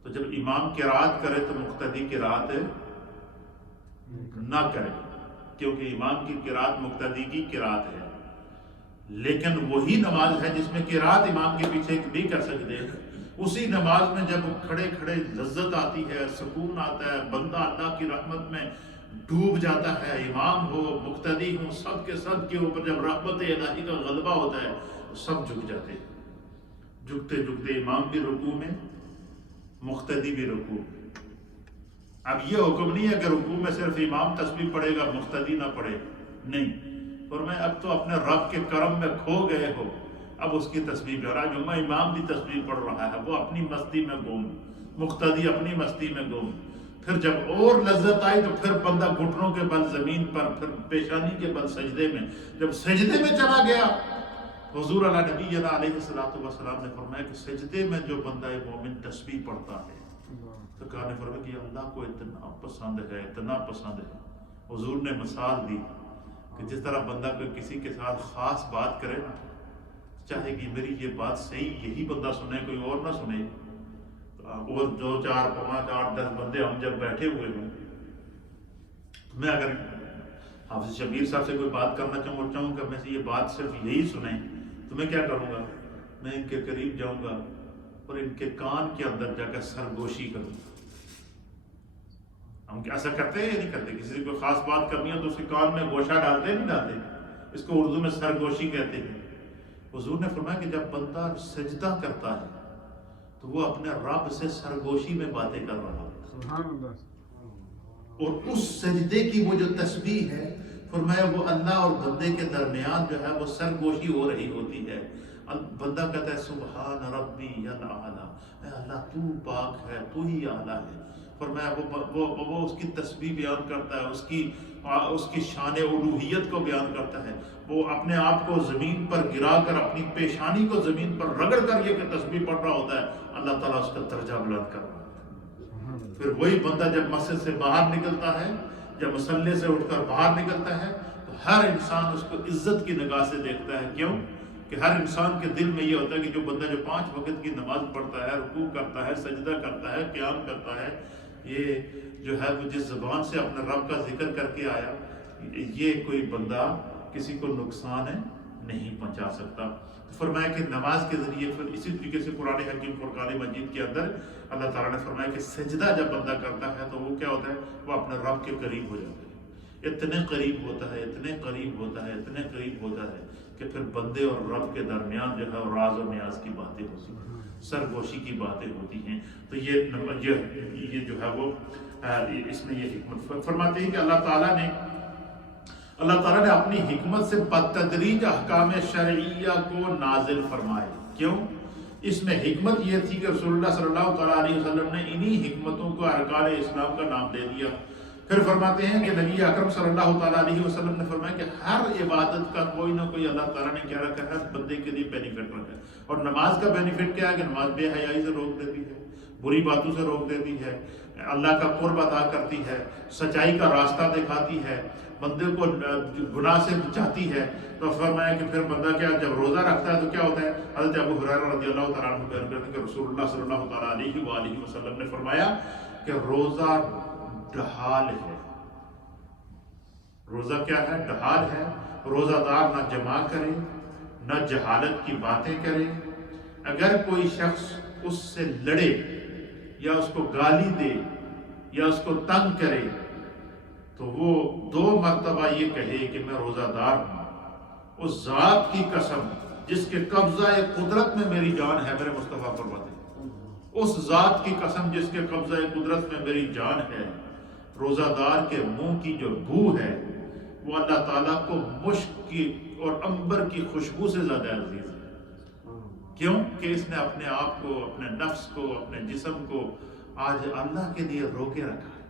تو جب امام قرات کرے تو مقتدی قرات نہ کرے، کیونکہ امام کی قرات مقتدی کی قرات ہے، لیکن وہی نماز ہے جس میں قرات امام کے پیچھے بھی کر سکتے ہیں۔ اسی نماز میں جب کھڑے کھڑے لذت آتی ہے، سکون آتا ہے، بندہ اللہ کی رحمت میں ڈوب جاتا ہے، امام ہو مقتدی ہو سب کے اوپر جب رحمت الہی کا غلبہ ہوتا ہے تو سب جھک جاتے ہیں، جھکتے جھکتے امام بھی رکوع میں، مقتدی بھی رکوع میں۔ اب یہ حکم نہیں ہے کہ رکوع میں صرف امام تسبیح پڑھے گا مقتدی نہ پڑھے، نہیں، اور میں اب تو اپنے رب کے کرم میں کھو گئے ہو، اب اس کی تسبیح کر رہا ہے، جو میں امام بھی تسبیح پڑھ رہا ہے وہ اپنی مستی میں گم، مقتدی اپنی مستی میں گم۔ پھر جب اور لذت آئی تو پھر بندہ گھٹنوں کے بل زمین پر، پھر پیشانی کے بل سجدے میں، جب سجدے میں چلا گیا حضور علیہ نبی علیہ السلام نے فرمایا کہ سجدے میں جو بندہ مومن تسبیح پڑھتا ہے تو کہا نے فرمایا کہ اللہ کو اتنا پسند ہے، اتنا پسند ہے۔ حضور نے مثال دی کہ جس طرح بندہ کوئی کسی کے ساتھ خاص بات کرے نا، چاہے کہ میری یہ بات صحیح یہی بندہ سنے کوئی اور نہ سنے، اور 2 4 5 8 10 بندے ہم جب بیٹھے ہوئے ہوں، میں اگر حافظ شبیر صاحب سے کوئی بات کرنا چاہوں کہ میں سے یہ بات صرف یہی سنیں تو میں کیا کروں گا؟ میں ان کے قریب جاؤں گا اور ان کے کان کے اندر جا کر سرگوشی کروں گا۔ ہم ایسا کرتے ہیں یا نہیں کرتے؟ کسی سے کوئی خاص بات کرنی ہے تو اس کے کان میں گوشہ ڈالتے نہیں ڈالتے؟ اس کو اردو میں سرگوشی کہتے ہیں۔ حضور نے فرمایا کہ جب بندہ سجدہ کرتا ہے تو وہ اپنے رب سے سرگوشی میں باتیں کر رہا ہے، سبحان اللہ، اور اس سجدے کی وہ جو تسبیح ہے، فرمایا وہ اللہ اور بندے کے درمیان جو ہے وہ سرگوشی ہو رہی ہوتی ہے۔ بندہ کہتا ہے سبحان ربی الاعلیٰ، اے اللہ تو پاک ہے، تو ہی اعلیٰ ہے۔ فرمایا وہ اس کی تسبیح بیان کرتا ہے، اس کی شان الوہیت کو بیان کرتا ہے، وہ اپنے آپ کو زمین پر گرا کر اپنی پیشانی کو زمین پر رگڑ کر یہ کہ تسبیح پڑھ رہا ہوتا ہے، اللہ تعالیٰ اس کا درجہ بلند کر رہا ہے۔ پھر وہی بندہ جب مسجد سے باہر نکلتا ہے، جب مصلے سے اٹھ کر باہر نکلتا ہے تو ہر انسان اس کو عزت کی نگاہ سے دیکھتا ہے۔ کیوں کہ ہر انسان کے دل میں یہ ہوتا ہے کہ جو بندہ جو 5 وقت کی نماز پڑھتا ہے، رکوع کرتا ہے، سجدہ کرتا ہے، قیام کرتا ہے، یہ جو ہے وہ جس زبان سے اپنے رب کا ذکر کر کے آیا، یہ کوئی بندہ کسی کو نقصان نہیں پہنچا سکتا۔ فرمایا کہ نماز کے ذریعے پھر اسی طریقے سے قرآن حکیم فرقان مجید کے اندر اللہ تعالیٰ نے فرمایا کہ سجدہ جب بندہ کرتا ہے تو وہ کیا ہوتا ہے؟ وہ اپنے رب کے قریب ہو جاتا ہے، اتنے قریب ہوتا ہے، اتنے قریب ہوتا ہے، اتنے قریب ہوتا ہے کہ پھر بندے اور رب کے درمیان جو ہے راز و نیاز کی باتیں ہوتی ہیں، سرگوشی کی باتیں ہوتی ہیں۔ تو یہ جو ہے وہ اس میں یہ حکمت فرماتے ہیں کہ اللہ تعالیٰ نے اپنی حکمت سے بتدریج احکام شرعیہ کو نازل فرمائے۔ کیوں؟ اس میں حکمت یہ تھی کہ رسول اللہ صلی اللہ تعالیٰ علیہ وسلم نے انہی حکمتوں کو ارکان اسلام کا نام دے دیا۔ پھر فرماتے ہیں کہ نبی اکرم صلی اللہ تعالیٰ علیہ وسلم نے فرمایا کہ ہر عبادت کا کوئی نہ کوئی اللہ تعالیٰ نے کیا رکھا ہے، بندے کے لیے بینیفٹ رکھا ہے۔ اور نماز کا بینیفٹ کیا ہے کہ نماز بے حیائی سے روک دیتی ہے، بری باتوں سے روک دیتی ہے، اللہ کا قرب عطا کرتی ہے، سچائی کا راستہ دکھاتی ہے، بندے کو گناہ سے بچاتی ہے۔ تو فرمایا کہ پھر بندہ کیا جب روزہ رکھتا ہے تو کیا ہوتا ہے؟ حضرت ابو ہریرہ رضی اللہ تعالیٰ عنہ بیان کرتے ہیں کہ رسول اللہ صلی اللہ تعالیٰ علیہ وآلہ وسلم نے فرمایا کہ روزہ ڈھال ہے۔ روزہ کیا ہے؟ ڈھال ہے۔ روزہ دار نہ جمع کرے، نہ جہالت کی باتیں کرے۔ اگر کوئی شخص اس سے لڑے یا اس کو گالی دے یا اس کو تنگ کرے تو وہ 2 مرتبہ یہ کہے کہ میں روزہ دار ہوں، اس ذات کی قسم جس کے قبضہ قدرت میں میری جان ہے، میرے مصطفیٰ فرماتے ہیں، اس ذات کی قسم جس کے قبضہ قدرت میں میری جان ہے، روزہ دار کے منہ کی جو بو ہے وہ اللہ تعالیٰ کو مشک کی اور عنبر کی خوشبو سے زیادہ عزیز ہے۔ کیوں کہ اس نے اپنے آپ کو، اپنے نفس کو، اپنے جسم کو آج اللہ کے لیے روکے رکھا ہے۔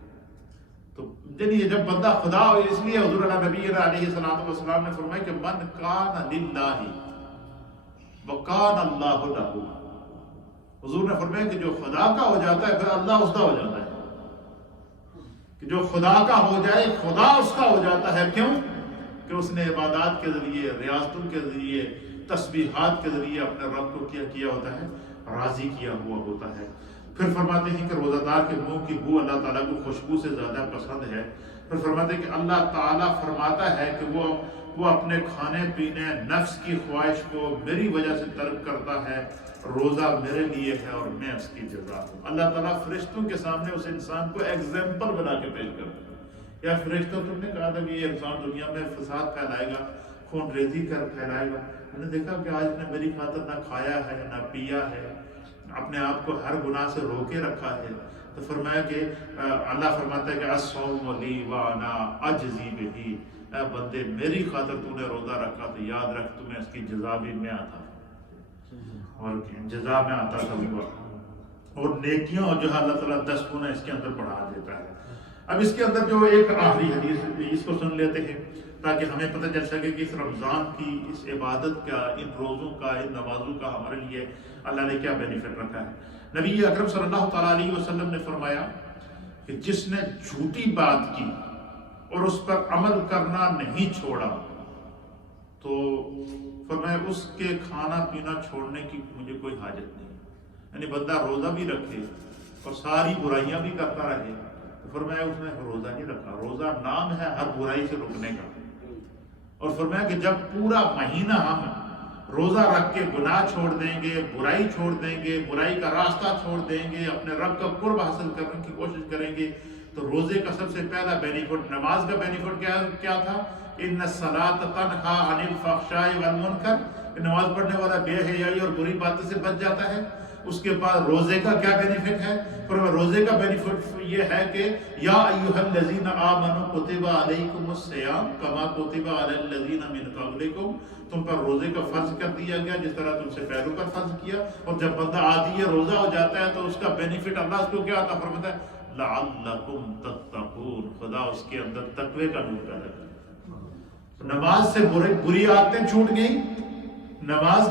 تو جنہیں جب بندہ خدا ہو، اس لیے حضور نبی علیہ السلام نے فرمایا کہ من کان للہ وکان اللہ لہ۔ حضور نے فرمایا کہ جو خدا کا ہو جاتا ہے پھر اللہ اس کا ہو جاتا ہے۔ کہ جو خدا کا ہو جائے خدا اس کا ہو جاتا ہے. کیوں؟ کہ اس نے عبادات کے ذریعے، ریاستوں کے ذریعے، تسبیحات کے ذریعے اپنے رب کو کیا ہوتا ہے، راضی کیا ہوا ہوتا ہے. پھر فرماتے ہیں کہ روزہ دار کے منہ کی بو اللہ تعالیٰ کو خوشبو سے زیادہ پسند ہے. پھر فرماتے ہیں کہ اللہ تعالیٰ فرماتا ہے کہ وہ اپنے کھانے پینے، نفس کی خواہش کو میری وجہ سے ترک کرتا ہے. روزہ میرے لیے ہے اور میں اس کی جزا ہوں. اللہ تعالیٰ فرشتوں کے سامنے اس انسان کو ایگزامپل بنا کے پیش کرتا ہے. یا فرشتوں، تم نے کہا تھا کہ یہ انسان دنیا میں فساد پھیلائے گا، خون ریزی کر پھیلائے گا. میں نے دیکھا کہ آج نے میری خاطر نہ کھایا ہے نہ پیا ہے، اپنے آپ کو ہر گناہ سے روکے رکھا ہے. تو فرمایا کہ اللہ فرماتا ہے کہ الصوم لی وانا اجزی بہ. اے بندے، میری خاطر تو نے روزہ رکھا تو یاد رکھ تمہیں اس کی جزا بھی میں آتا اور جزا میں آتا تھا. اور نیکیاں جو ہے اللہ تعالیٰ 10 گنا اس کے اندر بڑھا دیتا ہے. اب اس کے اندر جو ایک آخری حدیث اس کو سن لیتے ہیں تاکہ ہمیں پتہ چل سکے کہ اس رمضان کی، اس عبادت کا، ان روزوں کا، ان نمازوں کا ہمارے لیے اللہ نے کیا بینیفٹ رکھا ہے. نبی اکرم صلی اللہ تعالیٰ علیہ وسلم نے فرمایا کہ جس نے جھوٹی بات کی اور اس پر عمل کرنا نہیں چھوڑا تو فرمایا اس کے کھانا پینا چھوڑنے کی مجھے کوئی حاجت نہیں. یعنی بندہ روزہ بھی رکھے اور ساری برائیاں بھی کرتا رہے، فرمایا اس نے روزہ نہیں رکھا. روزہ نام ہے ہر برائی سے رکنے کا. اور فرمایا کہ جب پورا مہینہ ہم روزہ رکھ کے گناہ چھوڑ دیں گے، برائی چھوڑ دیں گے، برائی کا راستہ چھوڑ دیں گے، اپنے رب کا قرب حاصل کرنے کی کوشش کریں گے، تو روزے کا سب سے پہلا بینیفٹ، نماز کا بینیفٹ کیا تھا؟ ان الصلاۃ تنہی عن الفحشاء والمنکر. نماز پڑھنے والا بے حیائی اور بری باتوں سے بچ جاتا ہے. اس کے بعد روزے کا کیا بینیفٹ ہے؟ روزے کا بینیفٹ یہ ہے کہ یا ایھا الذین آمنوا کتب علیکم الصیام کما کتب علی الذین من قبلکم. تم پر روزے کا فرض کر دیا گیا جس طرح تم سے پہلو پر فرض کیا. اور جب بندہ عادی روزہ ہو جاتا ہے تو اس کا بینیفٹ اللہ اس کو کیا عطا فرماتا ہے؟ لعلکم تتقون. خدا اس کے اندر تقوی کا نور پیدا کرتا ہے. نماز سے بری عادتیں چھوٹ گئی. نماز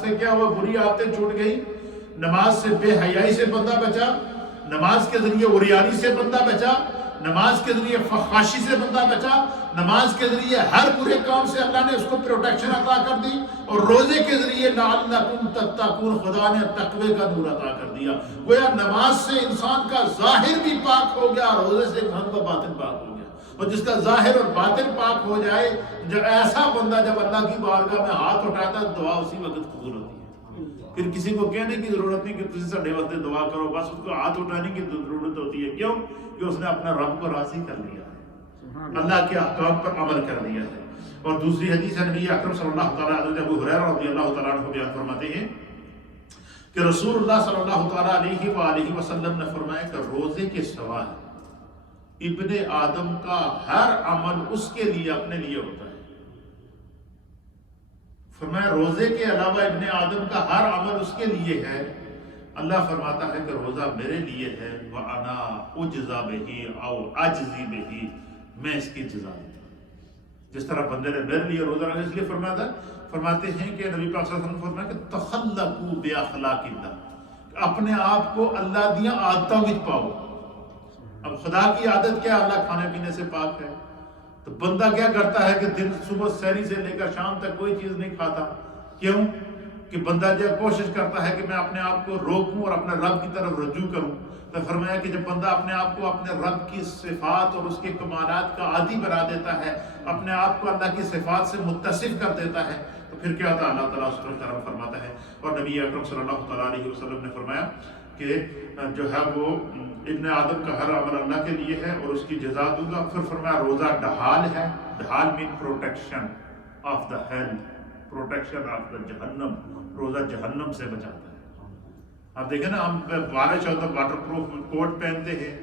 سے کیا ہوا؟ بری عادتیں چھوٹ گئی. نماز سے بے حیائی سے بندہ بچا. نماز کے ذریعے عریانی سے بندہ بچا. نماز کے ذریعے فحاشی سے بندہ بچا. نماز کے ذریعے ہر برے کام سے اللہ نے اس کو پروٹیکشن عطا کر دی. اور روزے کے ذریعے لعلکم تتقون، خدا نے تقوی کا نور عطا کر دیا. گویا نماز سے انسان کا ظاہر بھی پاک ہو گیا، روزے سے انسان کا باطن پاک ہو گیا. اور جس کا ظاہر اور باطن پاک ہو جائے، جو ایسا بندہ جب اللہ کی بارگاہ میں ہاتھ اٹھاتا ہے دعا اسی وقت قبول ہوتی ہے. پھر کسی کو کہنے کی ضرورت نہیں کہ تجھے ساڈے واسطے دعا کرو، بس اس کو ہاتھ اٹھانے کی ضرورت ہوتی ہے. کیوں؟ کہ اس نے اپنا رب کو راضی کر لیا ہے، اللہ کے احکام پر عمل کر دیا ہے. اور دوسری حدیث ہے نبی اکرم صلی اللہ تعالیٰ علیہ ابو ہریرہ رضی اللہ تعالیٰ عنہ بیان فرماتے ہیں کہ رسول اللہ صلی اللہ تعالیٰ علیہ وآلہ وسلم نے فرمایا کہ روزے کے سوا ابن آدم کا ہر عمل اس کے لیے اپنے لیے ہوتا ہے. فرمایا روزے کے علاوہ ابن آدم کا ہر عمل اس کے لیے ہے. اللہ فرماتا ہے کہ روزہ میرے لیے ہے، وَأَنَا أُجْزَى بِهِ أَوْ أَجْزِي بِهِ. میں اس کی جزا دیتا ہوں. جس طرح بندے نے میرے لیے روزہ رکھا، اس لیے فرماتے ہیں کہ نبی پاک صلی اللہ علیہ وسلم فرمایا کہ تخلقوا بأخلاق اللہ، اپنے آپ کو اللہ دیاں عادتوں وچ پاؤ. اب خدا کی عادت کیا؟ اللہ کھانے پینے سے پاک ہے. تو بندہ کیا کرتا ہے کہ دن صبح سحری سے لے کر شام تک کوئی چیز نہیں کھاتا. کیوں؟ کہ بندہ جب کوشش کرتا ہے کہ میں اپنے آپ کو روکوں اور اپنے رب کی طرف رجوع کروں. تو فرمایا کہ جب بندہ اپنے آپ کو اپنے رب کی صفات اور اس کے کمالات کا عادی بنا دیتا ہے، اپنے آپ کو اللہ کی صفات سے متصف کر دیتا ہے، تو پھر کیا ہوتا ہے؟ اللہ تعالیٰ اس پر کرم فرماتا ہے. اور نبی اکرم صلی اللہ تعالیٰ علیہ وسلم نے فرمایا کہ جو ہے وہ ابن آدم کا ہر عمل اللہ کے لیے ہے اور اس کی جزا دوں گا. پھر فرمایا روزہ ڈھال ہے. ڈھال مین protection of the hell, protection of the جہنم. روزہ جہنم سے بچاتا ہے. آپ دیکھیں نا، ہم بارش ہوتا واٹر پروف کوٹ پہنتے ہیں،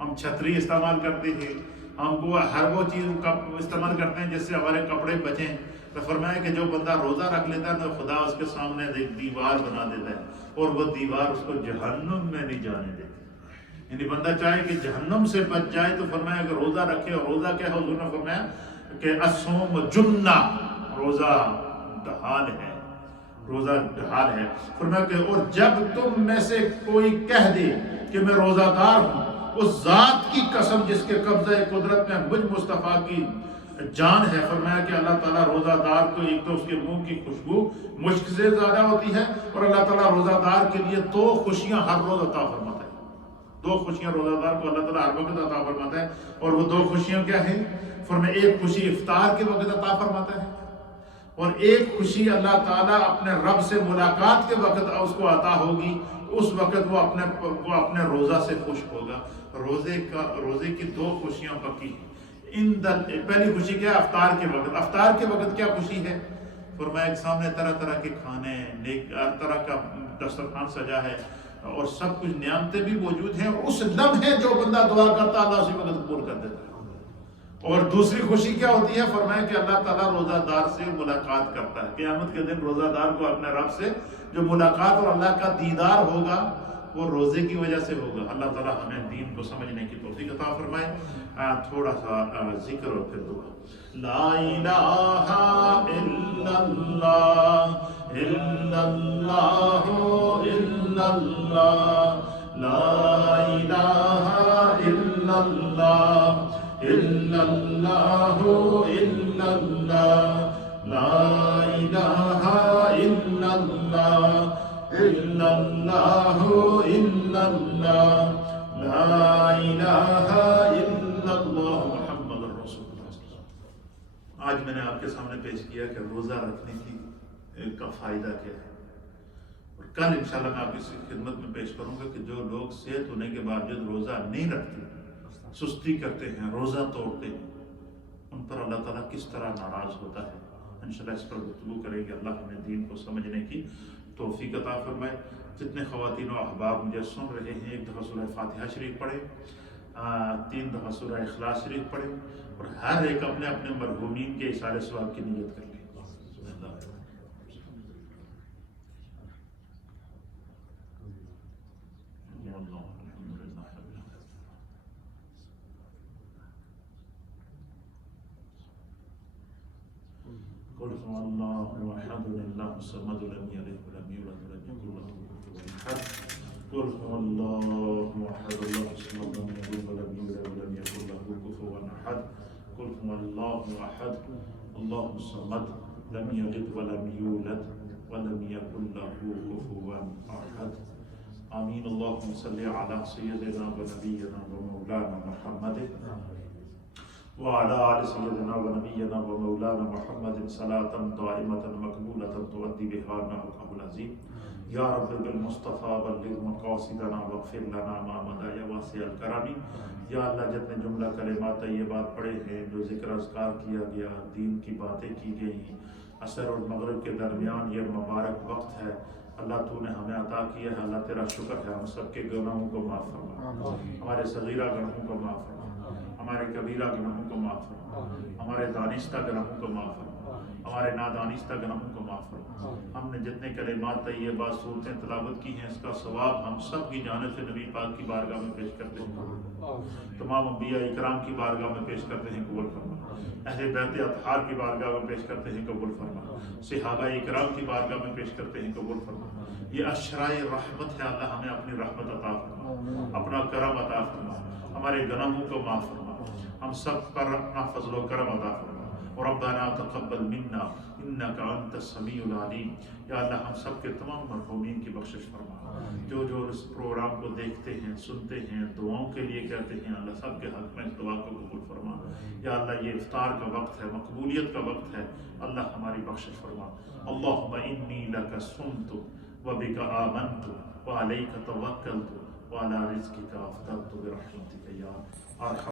ہم چھتری استعمال کرتے ہیں، ہم کو ہر وہ چیز استعمال کرتے ہیں جس سے ہمارے کپڑے بچیں. تو فرمایا کہ جو بندہ روزہ رکھ لیتا ہے تو خدا اس کے سامنے ایک دیوار بنا دیتا ہے اور وہ دیوار اس کو جہنم میں نہیں جانے دیتی. یعنی بندہ چاہے کہ جہنم سے بچ جائے تو فرمایا کہ روزہ رکھے. اور روزہ کیا ہے؟ حضور نے فرمایا کہ الصوم جنہ، روزہ ڈھال ہے. روزہ ڈھال ہے. فرمایا کہ اور جب تم میں سے کوئی کہہ دے کہ میں روزہ دار ہوں اس ذات کی قسم جس کے قبضہ قدرت میں مجھ مصطفیٰ کی جان ہے، فرمایا کہ اللہ تعالیٰ روزہ دار کو ایک تو اس کے منہ کی خوشبو مشک سے زیادہ ہوتی ہے، اور اللہ تعالیٰ روزہ دار کے لیے 2 خوشیاں ہر روز عطا فرماتا ہے۔ 2 خوشیاں روزہ دار کو اللہ تعالیٰ ہر وقت عطا فرماتا ہے، اور وہ 2 خوشیاں کیا ہیں؟ فرمایا ایک خوشی افطار کے وقت عطا فرماتا ہے، اور ایک خوشی اللہ تعالیٰ اپنے رب سے ملاقات کے وقت اس کو عطا ہوگی، اس وقت وہ اپنے روزہ سے خوش ہوگا۔ روزے کی 2 خوشیاں پکی ہیں۔ پہلی خوشی کیا ہے؟ افطار کے وقت۔ افطار کے وقت کیا خوشی ہے؟ فرمایا کہ سامنے طرح طرح کے کھانے، ہر طرح کا دسترخوان سجا ہے، اور سب کچھ نعمتیں بھی موجود ہیں، اور اس لمحے جو بندہ دعا کرتا اللہ اسی وقت قبول کر دیتا ہے۔ اور دوسری خوشی کیا ہوتی ہے؟ فرمایا کہ اللہ تعالیٰ روزہ دار سے ملاقات کرتا ہے۔ قیامت کے دن روزہ دار کو اپنے رب سے جو ملاقات اور اللہ کا دیدار ہوگا وہ روزے کی وجہ سے ہوگا۔ اللہ تعالیٰ ہمیں دین کو سمجھنے کی توفیق عطا فرمائے۔ تھوڑا سا ذکر اور پھر دعا۔ لا الہ الا اللہ الا اللہ الا اللہ، لا الہ الا اللہ الا اللہ الا اللہ، لا الہ الا اللہ الا اللہ الا اللہ، لا الہ الا اللہ محمد رسول اللہ۔ آج میں نے آپ کے سامنے پیش کیا کہ روزہ رکھنے کا فائدہ کیا ہے، اور کل انشاءاللہ میں آپ کی خدمت میں پیش کروں گا کہ جو لوگ صحت ہونے کے باوجود روزہ نہیں رکھتے، سستی کرتے ہیں، روزہ توڑتے ہیں، ان پر اللہ تعالیٰ کس طرح ناراض ہوتا ہے۔ انشاءاللہ اس پر گفتگو کریں گے۔ اللہ ہمیں دین کو سمجھنے کی توفیق عطا فرمائے۔ جتنے خواتین و احباب مجھے سن رہے ہیں، 1 دفعہ سورہ فاتحہ شریف پڑھیں، 3 دفعہ سورہ اخلاص شریف پڑھیں، اور ہر ایک اپنے اپنے مرحومین کے ایثار ثواب کی نیت کر لیں۔ قل هو الله احد الله الصمد لم يلد ولم يولد ولم يكن له كفوا احد، قل هو الله احد الله الصمد لم يلد ولم يولد ولم يكن له كفوا احد، قل هو الله احد الله الصمد لم يلد ولم يولد ولم يكن له كفوا احد۔ آمین۔ اللهم صل على سيدنا ونبينا ومولانا محمد وعلى آل سيدنا ونبينا ومولانا محمد صلاة دائمة مقبولة تؤدي بها نحوه العظيم۔ یا رب بالمصطفیٰ بلغ مقاصدنا واغفر لنا ما مضى یا واسع الکرم۔ یا اللہ جتنے جملہ کلمات طیبات پڑھے ہیں، جو ذکر اذکار کیا گیا، دین کی باتیں کی گئی، عصر اور مغرب کے درمیان یہ مبارک وقت ہے، اللہ تو نے ہمیں عطا کیا ہے، اللہ تیرا شکر ہے۔ ہم سب کے گناہوں کو معاف فرما، ہمارے صغیرہ گناہوں کو معاف فرما، ہمارے کبیرہ گناہوں کو معاف فرما، ہمارے دانستہ گناہوں کو معاف فرما، ہمارے نادانستہ گناہوں کو معاف فرما۔ ہم نے جتنے کلمات طیبات صورتیں تلاوت کی ہیں، اس کا ثواب ہم سب کی جانب سے نبی پاک کی بارگاہ میں پیش کرتے ہیں، تمام انبیاء اکرام کی بارگاہ میں پیش کرتے ہیں، قبول فرما۔ اہل بیت اطہار کی بارگاہ میں پیش کرتے ہیں، قبول فرما۔ صحابہ اکرام کی بارگاہ میں پیش کرتے ہیں، قبول فرما۔ یہ اشرائے رحمت ہے، اللہ ہمیں اپنی رحمت عطا فرما، اپنا کرم عطا فرما، ہمارے گناہوں کو معاف فرما، ہم سب پر اپنا فضل و کرم عطا فرما۔ ربنا تقبل منا انك انت السميع العليم۔ یا اللہ ہم سب کے تمام مرحومین کی بخشش فرما، جو جو اس پروگرام کو دیکھتے ہیں، سنتے ہیں، دعاؤں کے لیے کہتے ہیں، اللہ سب کے حق میں اس دعا کو قبول فرما۔ یا اللہ یہ افطار کا وقت ہے، مقبولیت کا وقت ہے، اللہ ہماری بخشش فرما۔ اللهم انی لک صمت وبک آمنت وعلیک توکلت وعلی رزقک افطرت برحمتک یا ارحم